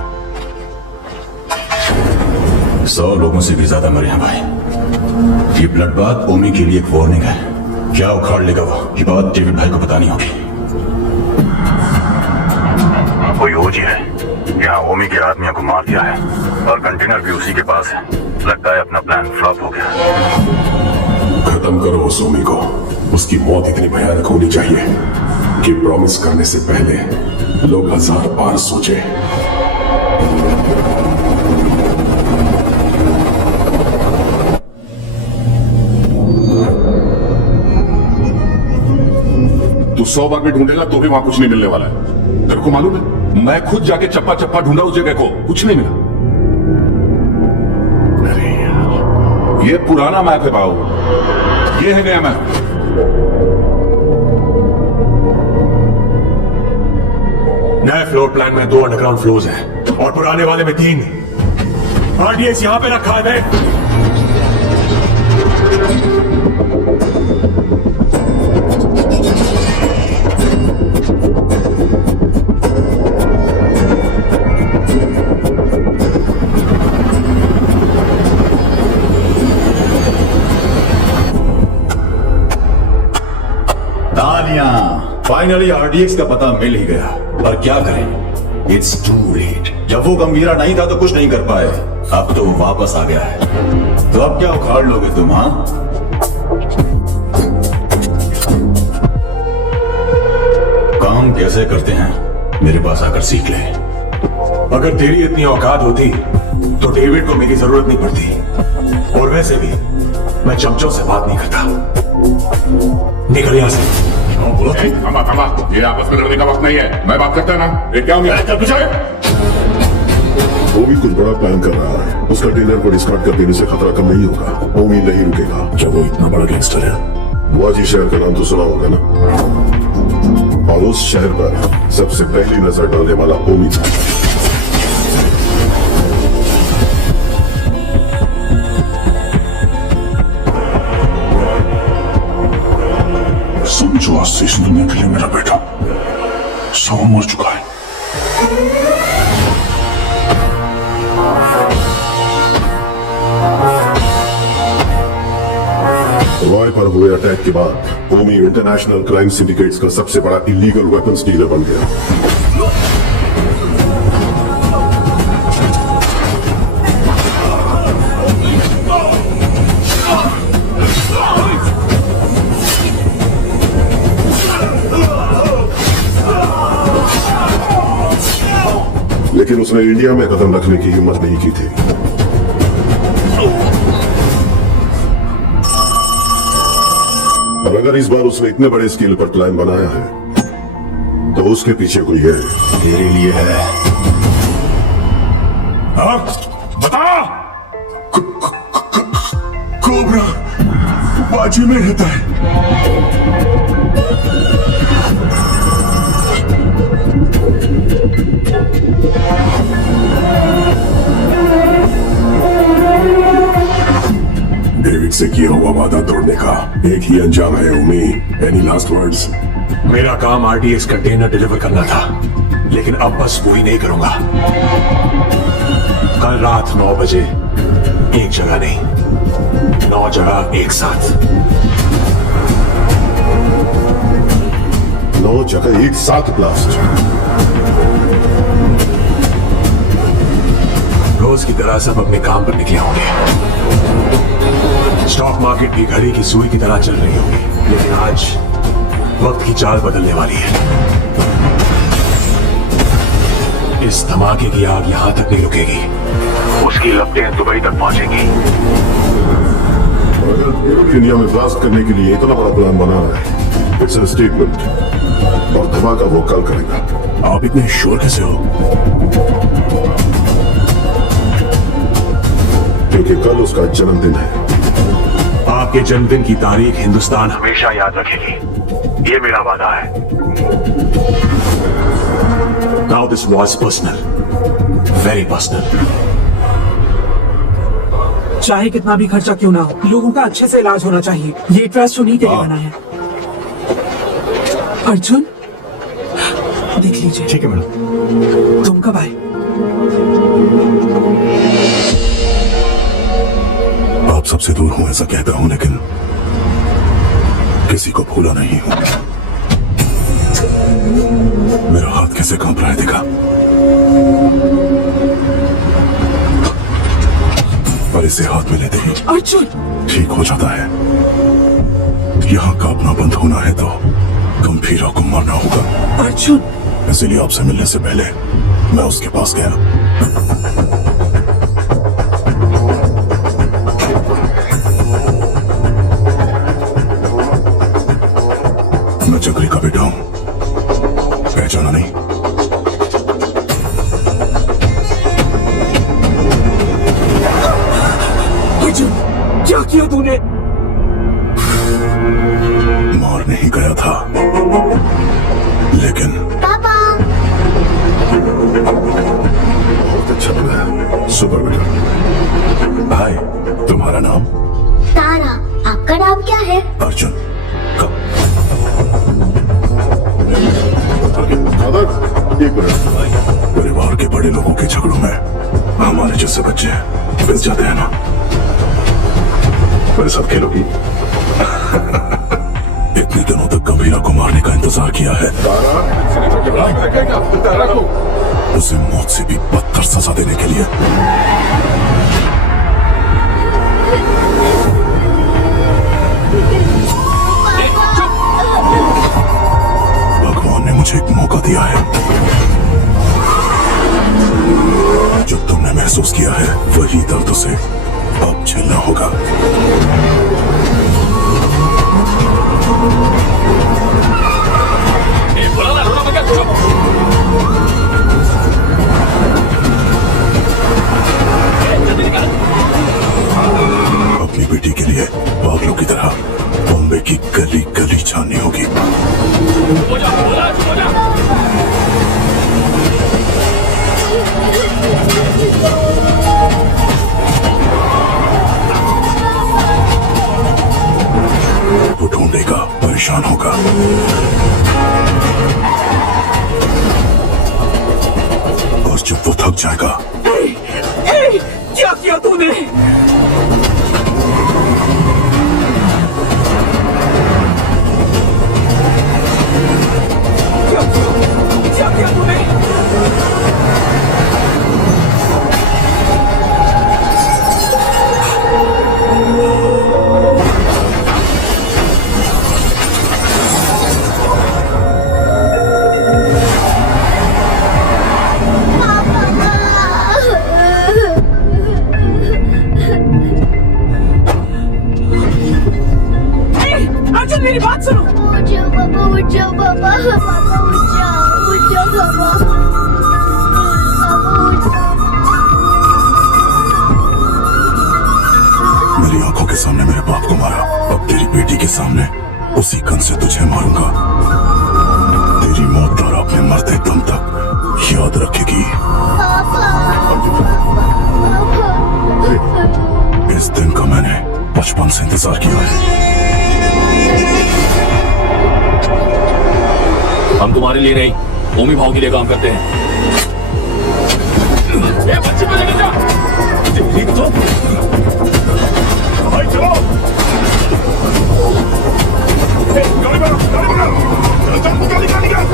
100 लोगों से भी ज्यादा मरे हैं भाई। ये ब्लड बात ओमी के लिए एक वार्निंग है। क्या उखाड़ लेगा वो, ये बात डेविड भाई को बतानी होगी। कोई ओजी है, यहाँ ओमी के आदमियों को मार दिया है और कंटेनर भी उसी के पास है। लगता है अपना प्लान फ्लॉप हो गया। खत्म करो उस ओमी को। उसकी मौत इतनी भयानक होनी चाहिए कि प्रॉमिस करने से पहले लोग 1000 बार सोचे। तू 100 बार भी ढूंढेगा तो भी वहां कुछ नहीं मिलने वाला है। तेरे को मालूम है, मैं खुद जाके चप्पा चप्पा ढूंढा उस जगह को, कुछ नहीं मिला। अरे यार, ये पुराना मैप है बाबू, ये है नया मैप। नए फ्लोर प्लान में 2 अंडरग्राउंड फ्लोर्स हैं और पुराने वाले में 3। आरडीएक्स यहां पे रखा है। फाइनली आरडीएक्स का पता मिल ही गया, पर क्या करें? It's too late. जब वो गंभीरा नहीं था तो कुछ नहीं कर पाए, अब तो वो वापस आ गया है। तो अब क्या उखाड़ लोगे तुम? हाँ, काम कैसे करते हैं मेरे पास आकर सीख ले। अगर तेरी इतनी औकात होती तो डेविड को मेरी जरूरत नहीं पड़ती। और वैसे भी मैं चमचों से बात नहीं करता। निकल यहां से। ये आपस में लड़ने का वक्त नहीं है। मैं बात करता है ना। ये क्या वो भी कुछ बड़ा प्लान कर रहा है। उसका टेलर को डिस्कार्ड कर देने से खतरा कम नहीं होगा। ओमी नहीं रुकेगा। क्या वो इतना बड़ा गैंगस्टर है? बुआजी शहर का नाम तो सुना होगा ना। और उस शहर पर सबसे पहली नजर डालने वाला ओमी था। समझो, आज से इस दुनिया के लिए मेरा बेटा 100 मर चुका है। रॉय पर हुए अटैक के बाद ओमी इंटरनेशनल क्राइम सिंडिकेट्स का सबसे बड़ा इलीगल वेपन्स डीलर बन गया। लेकिन उसने इंडिया में कदम रखने की हिम्मत नहीं की थी। और अगर इस बार उसने इतने बड़े स्केल पर प्लान बनाया है तो उसके पीछे कोई है। तेरे लिए है। बता। कोबरा बाजू में रहता है। डेविड से किया हुआ वादा तोड़ने का एक ही अंजाम है ओमी। Any last words? मेरा काम आरडीएक्स कंटेनर डिलीवर करना था, लेकिन अब बस वो ही नहीं करूंगा। कल रात 9 बजे एक जगह नहीं, 9 जगह एक साथ। 9 जगह एक साथ ब्लास्ट। रोज की तरह सब अपने काम पर निकले होंगे। स्टॉक मार्केट की घड़ी की सुई की तरह चल रही होगी, लेकिन आज वक्त की चाल बदलने वाली है। इस धमाके की आग यहां तक नहीं रुकेगी, उसकी लपटें दुबई तक पहुंचेंगी। अगर दुनिया में ब्लास्ट करने के लिए इतना बड़ा प्लान बना है, इट्स अ स्टेटमेंट। और धमाका वो कल करेगा। आप इतने श्योर कैसे हो? क्योंकि कल उसका जन्मदिन है। आपके जन्मदिन की तारीख हिंदुस्तान हमेशा याद रखेगी, ये मेरा वादा है। Now this was personal, very personal. चाहे कितना भी खर्चा क्यों ना हो, लोगों का अच्छे से इलाज होना चाहिए। ये ट्रस्ट उन्हीं के लिए बना है। अर्जुन, देख लीजिए। ठीक है मैडम। तुम कब आए? आप सबसे दूर हूं ऐसा कहता हूं, लेकिन किसी को भूला नहीं हूं। मेरा हाथ कैसे कांप रहा है देखा? और इसे हाथ में लेते ही अर्जुन ठीक हो जाता है। यहाँ कांपना बंद होना है तो गंभीरा को मारना होगा। अर्जुन, इसीलिए आपसे मिलने से पहले मैं उसके पास गया। मैं चक्री का बेटा हूं, पहचाना नहीं? अर्जुन, क्या किया तूने? मारने ही गया था, लेकिन पापा। बहुत अच्छा लगा। सुपर बेटा। हाय, तुम्हारा नाम? तारा। आपका नाम क्या है? अर्जुन। कब? एक मिनट। परिवार के बड़े लोगों के झगड़ों में हमारे जैसे बच्चे पिस जाते हैं ना। मेरे साथ खेलोगी? इतने दिनों तक गंभीरा को मारने का इंतजार किया है। उसे मौत से भी बदतर सजा देने के लिए। मुझे एक मौका दिया है। जो तुमने महसूस किया है वही दर्द से अब झेलना होगा। अपनी बेटी के लिए पागलों की तरह बॉम्बे की गली गली छाननी होगी। वो ढूंढेगा, परेशान होगा। और जब वो थक जाएगा। क्या किया तूने? क्या किया तूने? अर्जुन मेरी बात सुनो। उठ जाओ पापा, उठ जाओ पापा, पापा उठ जाओ पापा, पापा उठ जाओ। मेरी आंखों के सामने मेरे बाप को मारा, अब तेरी बेटी के सामने उसी गन से तुझे मारूंगा। तेरी मौत और अपने मरते दम तक याद रखेगी। इस दिन का मैंने बचपन से इंतजार किया है। हम तुम्हारे लिए नहीं, ओमी भाव के लिए काम करते हैं। ये बच्चे को लेकर जा। तेरी तो भाई चलो। गाड़ी बढ़ाओ, गाड़ी बढ़ाओ। निकाल।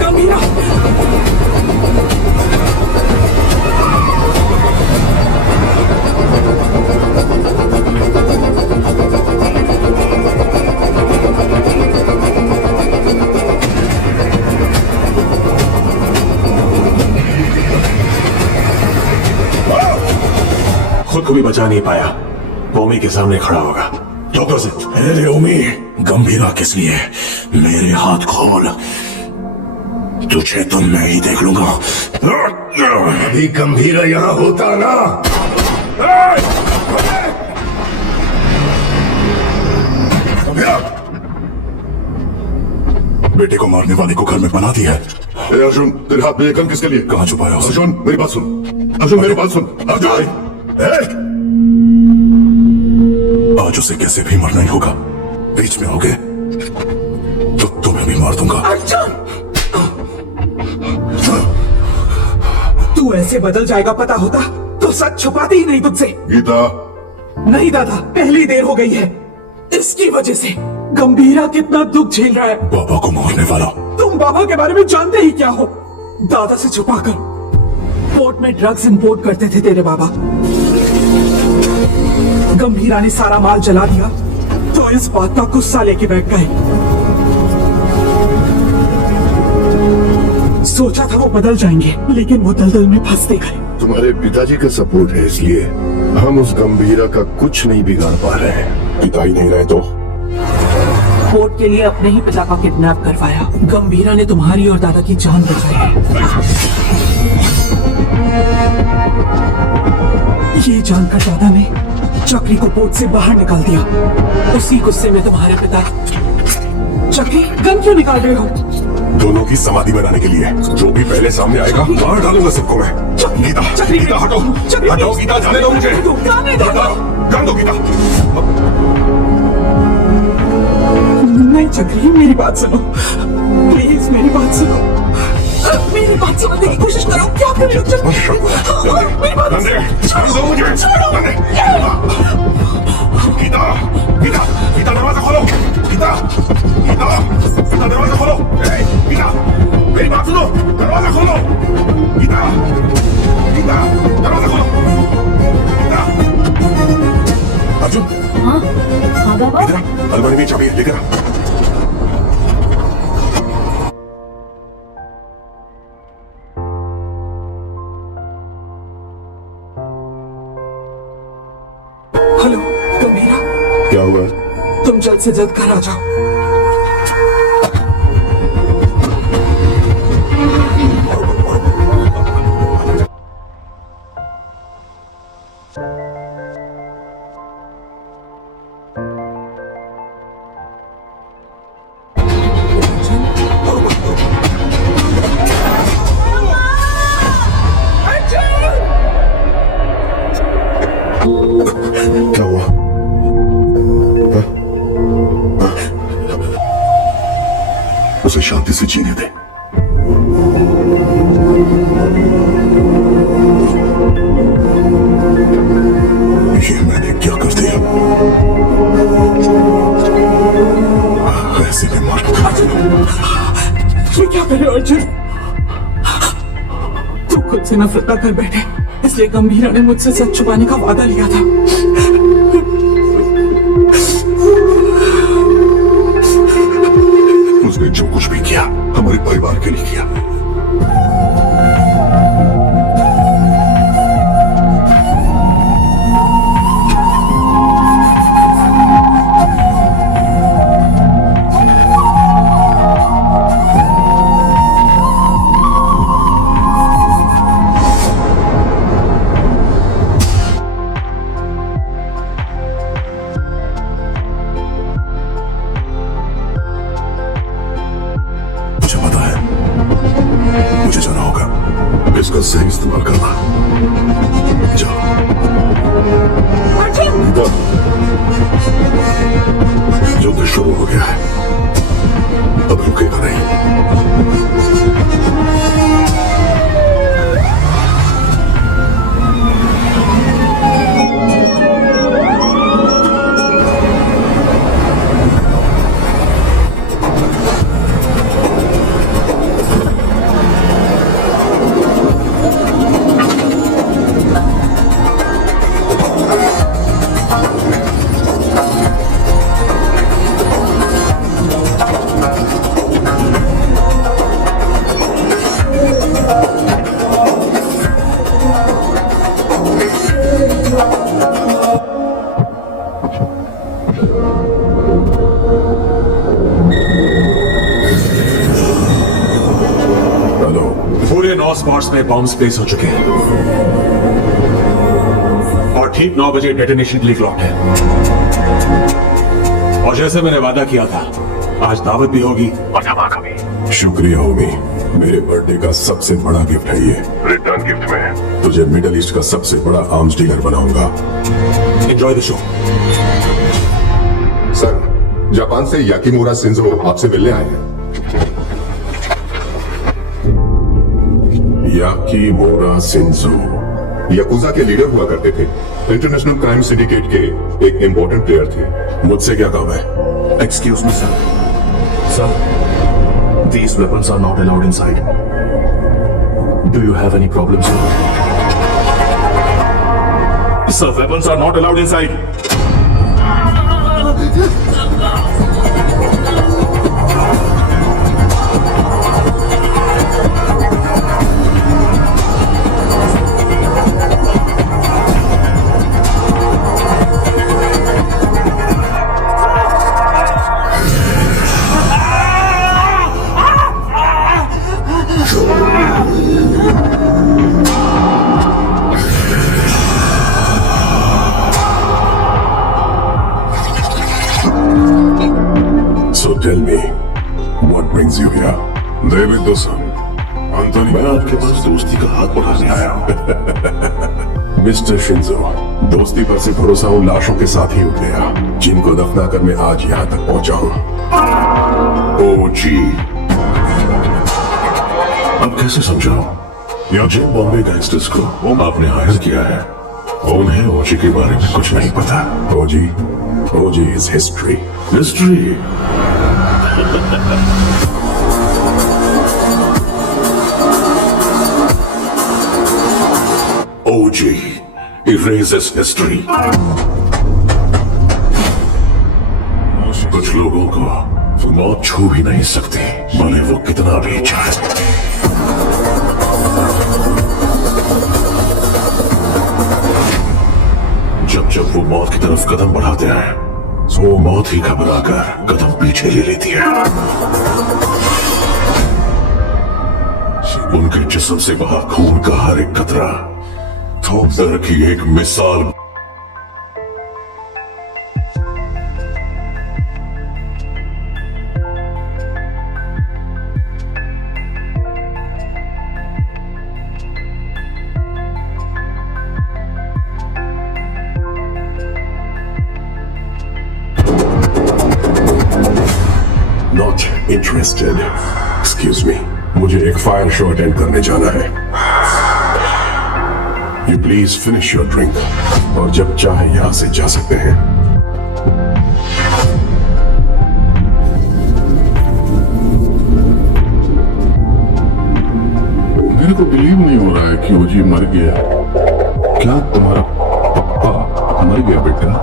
गंभीरा। खुद को भी बचा नहीं पाया, ओमी के सामने खड़ा होगा। डॉक्टर से अरे ओमी, गंभीरा किस लिए? मेरे हाथ खोल, तुझे तो मैं ही देख लूंगा। अभी गंभीरा यहाँ होता ना। गंभीरा, बेटे को मारने वाले को घर में बना दिया है। अर्जुन, तेरे हाथ में ये गन किसके लिए? कहाँ छुपाया उसे? अर्जुन मेरी बात सुन, अर्जुन मेरी बात सुन। अर्जुन आज उसे कैसे भी मरना ही होगा। बीच में होगे तो तुम्हें भी मार दूंगा। अर्जुन, तू ऐसे बदल जाएगा पता होता तो सच छुपाती ही नहीं तुझसे। गीता, नहीं दादा, पहली देर हो गई है। इसकी वजह से गंभीरा कितना दुख झेल रहा है। बाबा को मारने वाला। तुम बाबा के बारे में जानते ही क्या हो? दादा से छुपाकर पोर्ट में ड्रग्स इंपोर्ट करते थे तेरे बाबा। गंभीरा ने सारा माल जला दिया तो इस बात का गुस्सा लेके बैठ गए। सोचा था वो बदल जाएंगे, लेकिन वो दलदल में फंसते गए। तुम्हारे पिताजी का सपोर्ट है, इसलिए हम उस गंभीरा का कुछ नहीं बिगाड़ पा रहे हैं। पिता ही नहीं रहे तो पोर्ट के लिए अपने ही पिता का किडनैप करवाया। गंभीरा ने तुम्हारी और दादा की जान बचाई है। ये जानकर दादा ने चक्री को पोर्ट से बाहर निकाल दिया। उसी गुस्से में तुम्हारे पिता। चक्री, गन क्यों निकाल रहे हो? दोनों की समाधि बनाने के लिए। जो भी पहले सामने आएगा मार डालूंगा सबको मैं। गीता, गीता हटो, हटो गीता, जाने दो मुझे। गन दो गीता। नहीं चक्री, मेरी बात सुनो प्लीज, मेरी बात सुनो। मेरी बात समझने की कोशिश करो। क्या कर रहे हो? मेरी बात दो मुझे। गीता, गीता, गीता दरवाजा खोलो। गीता, गीता, गीता दरवाजा खोलो। गीता, मेरी बात सुनो, दरवाजा खोलो। गीता, गीता, दरवाजा खोलो। गीता। अर्जुन, क्या हुआ? तुम जल्द से जल्द घर आ जाओ। क्या हुआ? हाँ? उसे शांति से जीने दे। ये मैंने क्या कर दिया? ऐसे में मर। ये क्या कर रहे हो अर्जुन? तू खुद से नफरत ना कर बैठे, इसलिए गंभीरा ने मुझसे सच छुपाने का वादा लिया था। उसने जो कुछ भी किया हमारे परिवार के लिए किया। मुझे पता है, मुझे जाना होगा। इसका सही इस्तेमाल करना। जाओ। युद्ध शुरू हो गया है, अब रुकेगा नहीं। पूरे 9 स्पॉट्स में बॉम्ब्स प्लेस हो चुके हैं और ठीक 9 बजे डेटोनेशन के लिए क्लॉक है। और जैसे मैंने वादा किया था, आज दावत भी होगी और धमाका भी। शुक्रिया होमी, मेरे बर्थडे का सबसे बड़ा गिफ्ट है ये। रिटर्न गिफ्ट में तुझे मिडिल ईस्ट का सबसे बड़ा आर्म्स डीलर बनाऊंगा। Enjoy the show. Sir, Japan से याकिमुरा शिंजो आपसे मिलने आए हैं। याकिमुरा शिंजो याकुजा के लीडर हुआ करते थे। इंटरनेशनल क्राइम सिंडिकेट के एक इंपॉर्टेंट प्लेयर थे। मुझसे क्या काम है? Excuse me, sir. Sir, these weapons are not allowed inside. Do you have any problems, sir? Sir, weapons are not allowed inside. So tell me, what brings you here? David Dawson, Anthony, मैं आपके पास दोस्ती का हाथ बढ़ाने आया हूँ। Mister Shinzo, दोस्ती पर से भरोसा उन लाशों के साथ ही उठ गया जिनको दफना कर मैं आज यहाँ तक पहुँचा हूँ। ओ जी, अब कैसे समझाऊं? यहाँ जिन बॉम्बे गैंगस्टर्स को आपने हायर किया है, उन्हें ओजी के बारे में कुछ नहीं पता। OG is history. History? OG erases history. कुछ लोगों को मौत छू भी नहीं सकती, भले वो कितना भी चाहे। जब जब वो मौत की तरफ कदम बढ़ाते हैं, बस वो मौत ही घबराकर कदम पीछे ले लेती है। उनके जिस्म से बहा खून का हर एक कतरा दर्द की एक मिसाल। Not interested. Excuse me. मुझे एक फायर शो अटेंड करने जाना है। You please finish your drink. और जब चाहे यहाँ से जा सकते हैं। मेरे को बिलीव नहीं हो रहा है कि ओजी मर गया। क्या तुम्हारा पप्पा मर गया बेटा?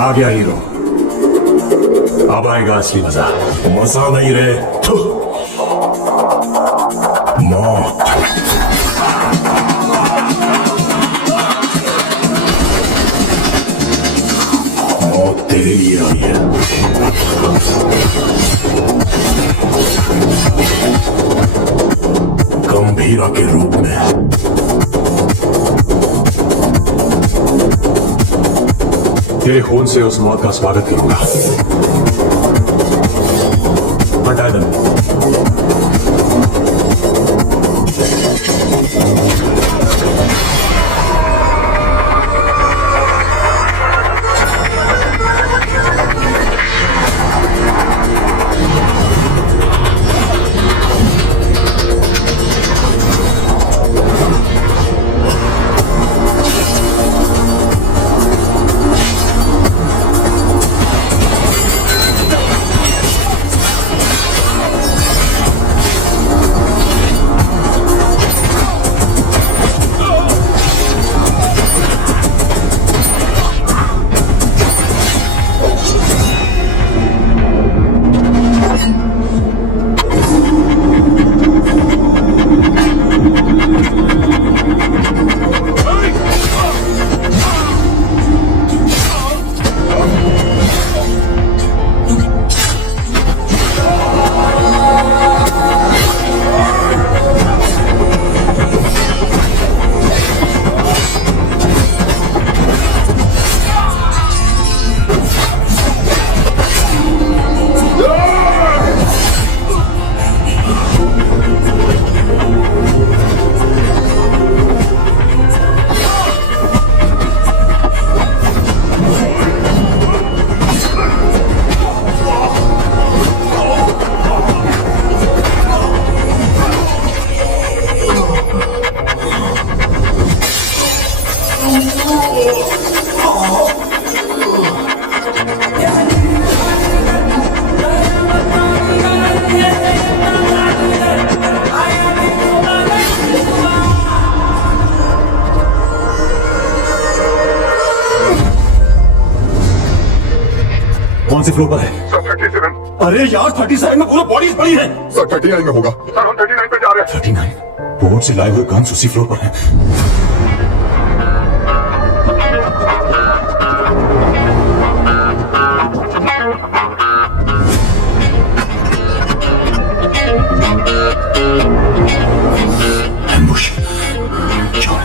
आ गया हीरो। अब आएगा असली मजा। मजा नहीं रे, मौत। मौत तेरे लिए आई है। गंभीरा के रूप में। तेरे खून से उस मौत का स्वागत करूंगा। हटा दम। कौन से फ्लोर पर है? सर 37। अरे यार 37 में पूरा बॉडी पड़ी है। सर 39 में होगा। सर हम 39 पे जा रहे हैं। 39 बोर्ड से लाए हुए गन्स उसी फ्लोर पर है। एम्बुश। चलो।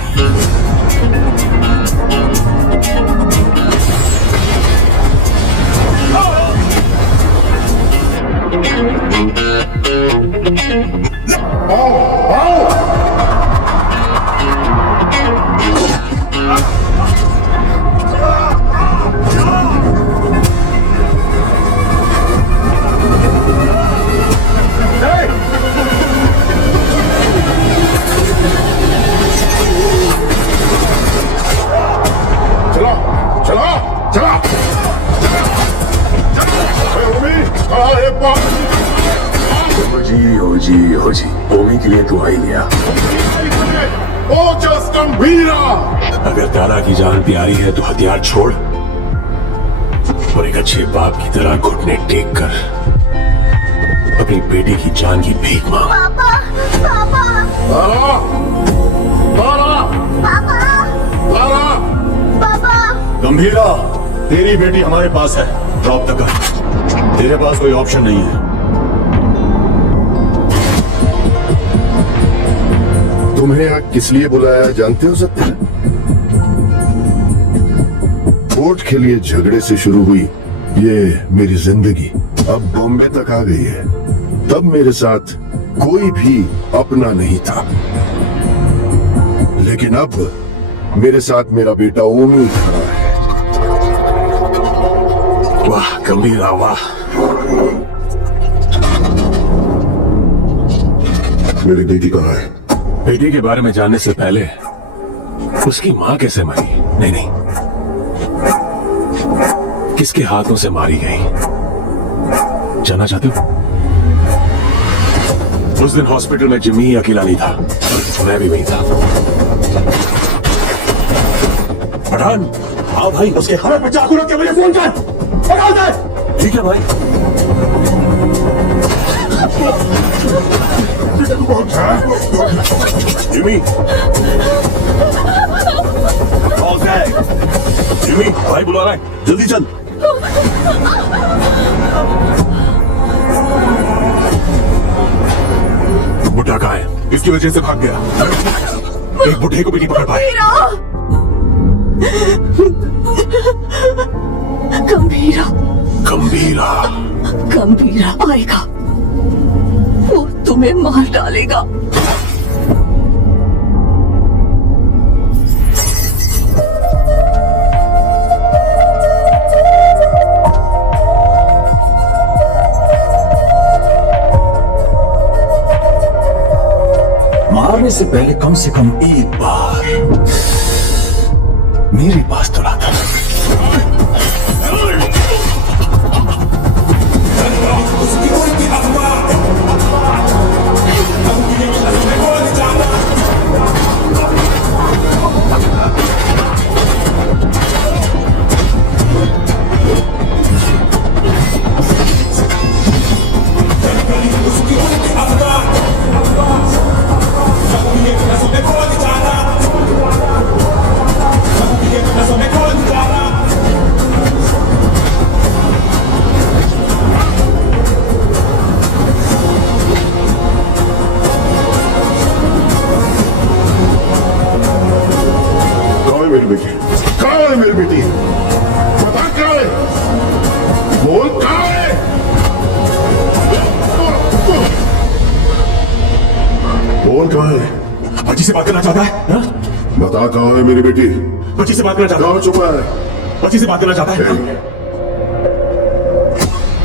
ही लिया। ओजस गंभीरा। अगर तारा की जान प्यारी है तो हथियार छोड़ और एक अच्छे बाप की तरह घुटने टेक कर अपनी बेटी की जान की भीख मांग। पापा पापा तारा, तारा, पापा तारा। पापा गंभीरा, तेरी बेटी हमारे पास है, ड्रॉप तक कर। तेरे पास कोई ऑप्शन नहीं है। तुम्हें यहाँ किस लिए बुलाया जानते हो सत्य? कोर्ट के लिए झगड़े से शुरू हुई ये मेरी जिंदगी अब बॉम्बे तक आ गई है। तब मेरे साथ कोई भी अपना नहीं था, लेकिन अब मेरे साथ मेरा बेटा ओमी खड़ा है। वाह गंभीरा वाह। मेरी बेटी कहाँ है? बेटी के बारे में जानने से पहले उसकी मां कैसे मरी, नहीं नहीं, किसके हाथों से मारी गई, जानना चाहते हो? उस दिन हॉस्पिटल में जिमी अकेला नहीं था, मैं भी वहीं था। पठान, आओ भाई, उसके हमें 50 रख के मुझे फोन कर। पठान दे। ठीक है भाई। जिमी, जिमी, भाई बुला रहा है, जल्दी चल। बुढ़ा कहाँ है? इसकी वजह से भाग गया। एक बुढ़े को भी नहीं पकड़ पाए। गंभीरा गंभीरा गंभीरा आएगा, वो तुम्हें मार डालेगा। मारने से पहले कम से कम एक बार मेरे पास तो लाता। मेरी बेटी कहाँ है? मेरी बेटी बता कहाँ है? बोल कहाँ है? बोल कहाँ है? बच्ची से बात करना चाहता है हा? बता कहाँ है मेरी बेटी? बच्ची से बात करना चाहता कहाँ छुपा है? है, बच्ची से बात करना चाहता है।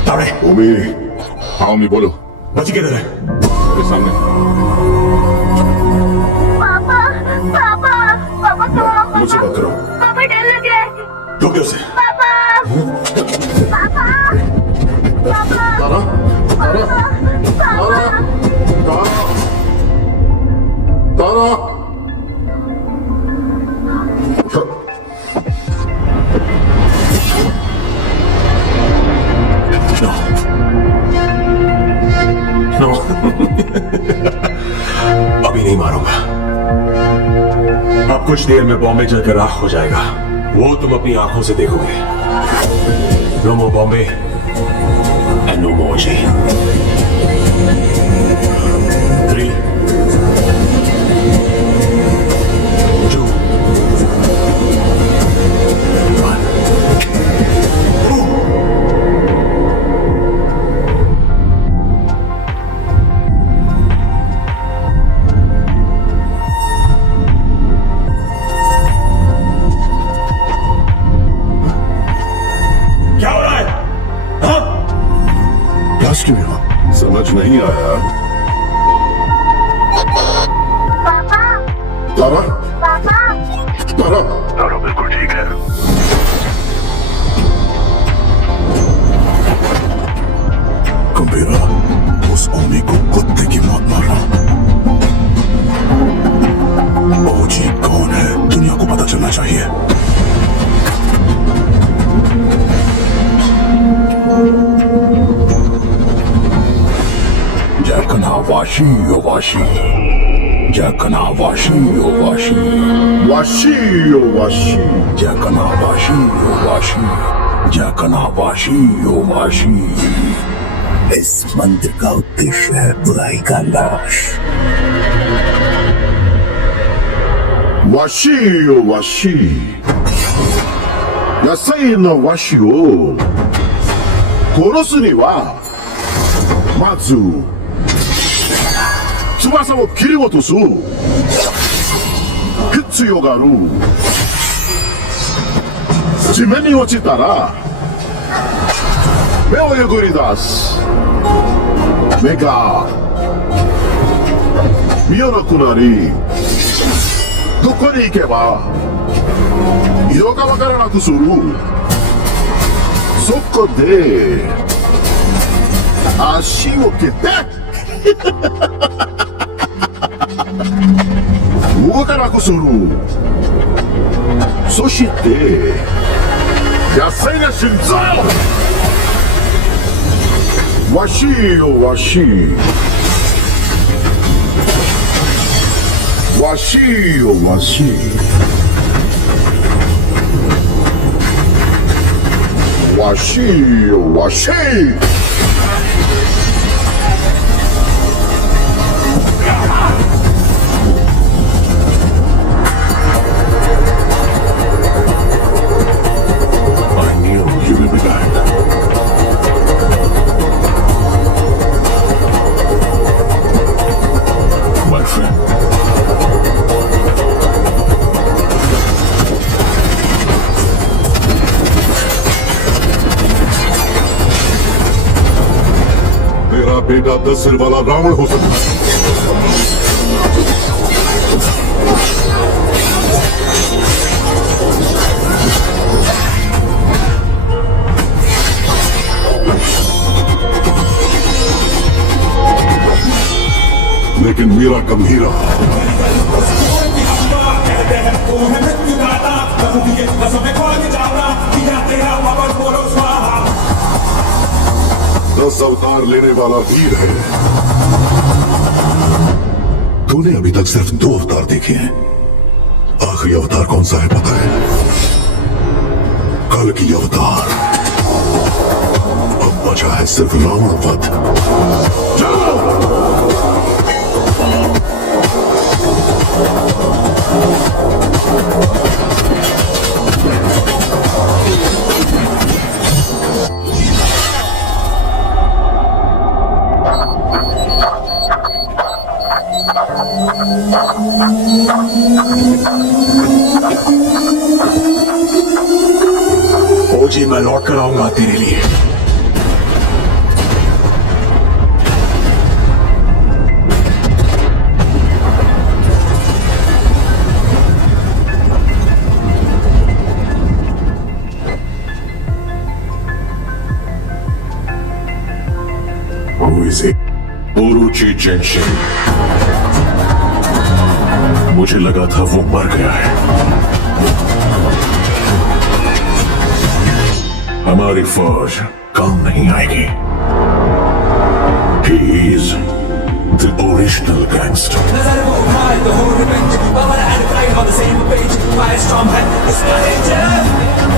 ताड़े, ओमी, हाँ ओमी बोलो। बच्ची किधर है? मेरे सामने। पापा पापा पापा कहाँ? मुझसे बात करो। पापा डर लग रहा है। रोके उसे। पापा पापा पापा तारा, तारा, तारा, तारा, तारा। नो, अभी नहीं मारूंगा। अब कुछ देर में बॉम्बे जलकर राख हो जाएगा, वो तुम अपनी आंखों से देखोगे। No more Bombay and no more जी। 3, 2, 1। क्या हो रहा है? हाँ? प्लस क्यों हुआ? समझ नहीं आया। पापा तारा, पापा तारा, तारा बिल्कुल ठीक है। गंभीरा, उस ओमी को कुत्ते की मौत मारना। चाहिए। Jakana washi yo washi. Jakana washi yo washi. Washi yo washi. Jakana washi yo washi. Jakana washi yo washi. इस मंत्र का उद्देश्य है बुराई का नाश। वाशी यो वाशी, यासाई नो वाशी ओ कोरोसु नि वा माzu tsubasa wo kirigotosu hitsuyo ga aru. Jimen ni ochitara目をえぐり出す。目が見えなくなり、どこに行けば色がわからなくする。そこで足を蹴って動かなくする。そして野生な心臓わしよわし、わしよわし、わしよわし。I knew you would be back. My friend. तेरा बेटा 10 सिर वाला रावण हो सकता है। लेकिन मेरा गंभीरा दस अवतार लेने वाला वीर है। तूने अभी तक सिर्फ 2 अवतार देखे हैं। आखिरी अवतार कौन सा है पता है? कल की अवतार। अब बचा है सिर्फ रावण वध। ओजी मैं लौट कर आऊंगा तेरे लिए। Who is it? Uruchi Genshin। मुझे लगा था वो मर गया है। हमारी फौज काम नहीं आएगी। He is the original gangster। The whole revenge, but when I had a fight on the same page, my strong hand is my danger।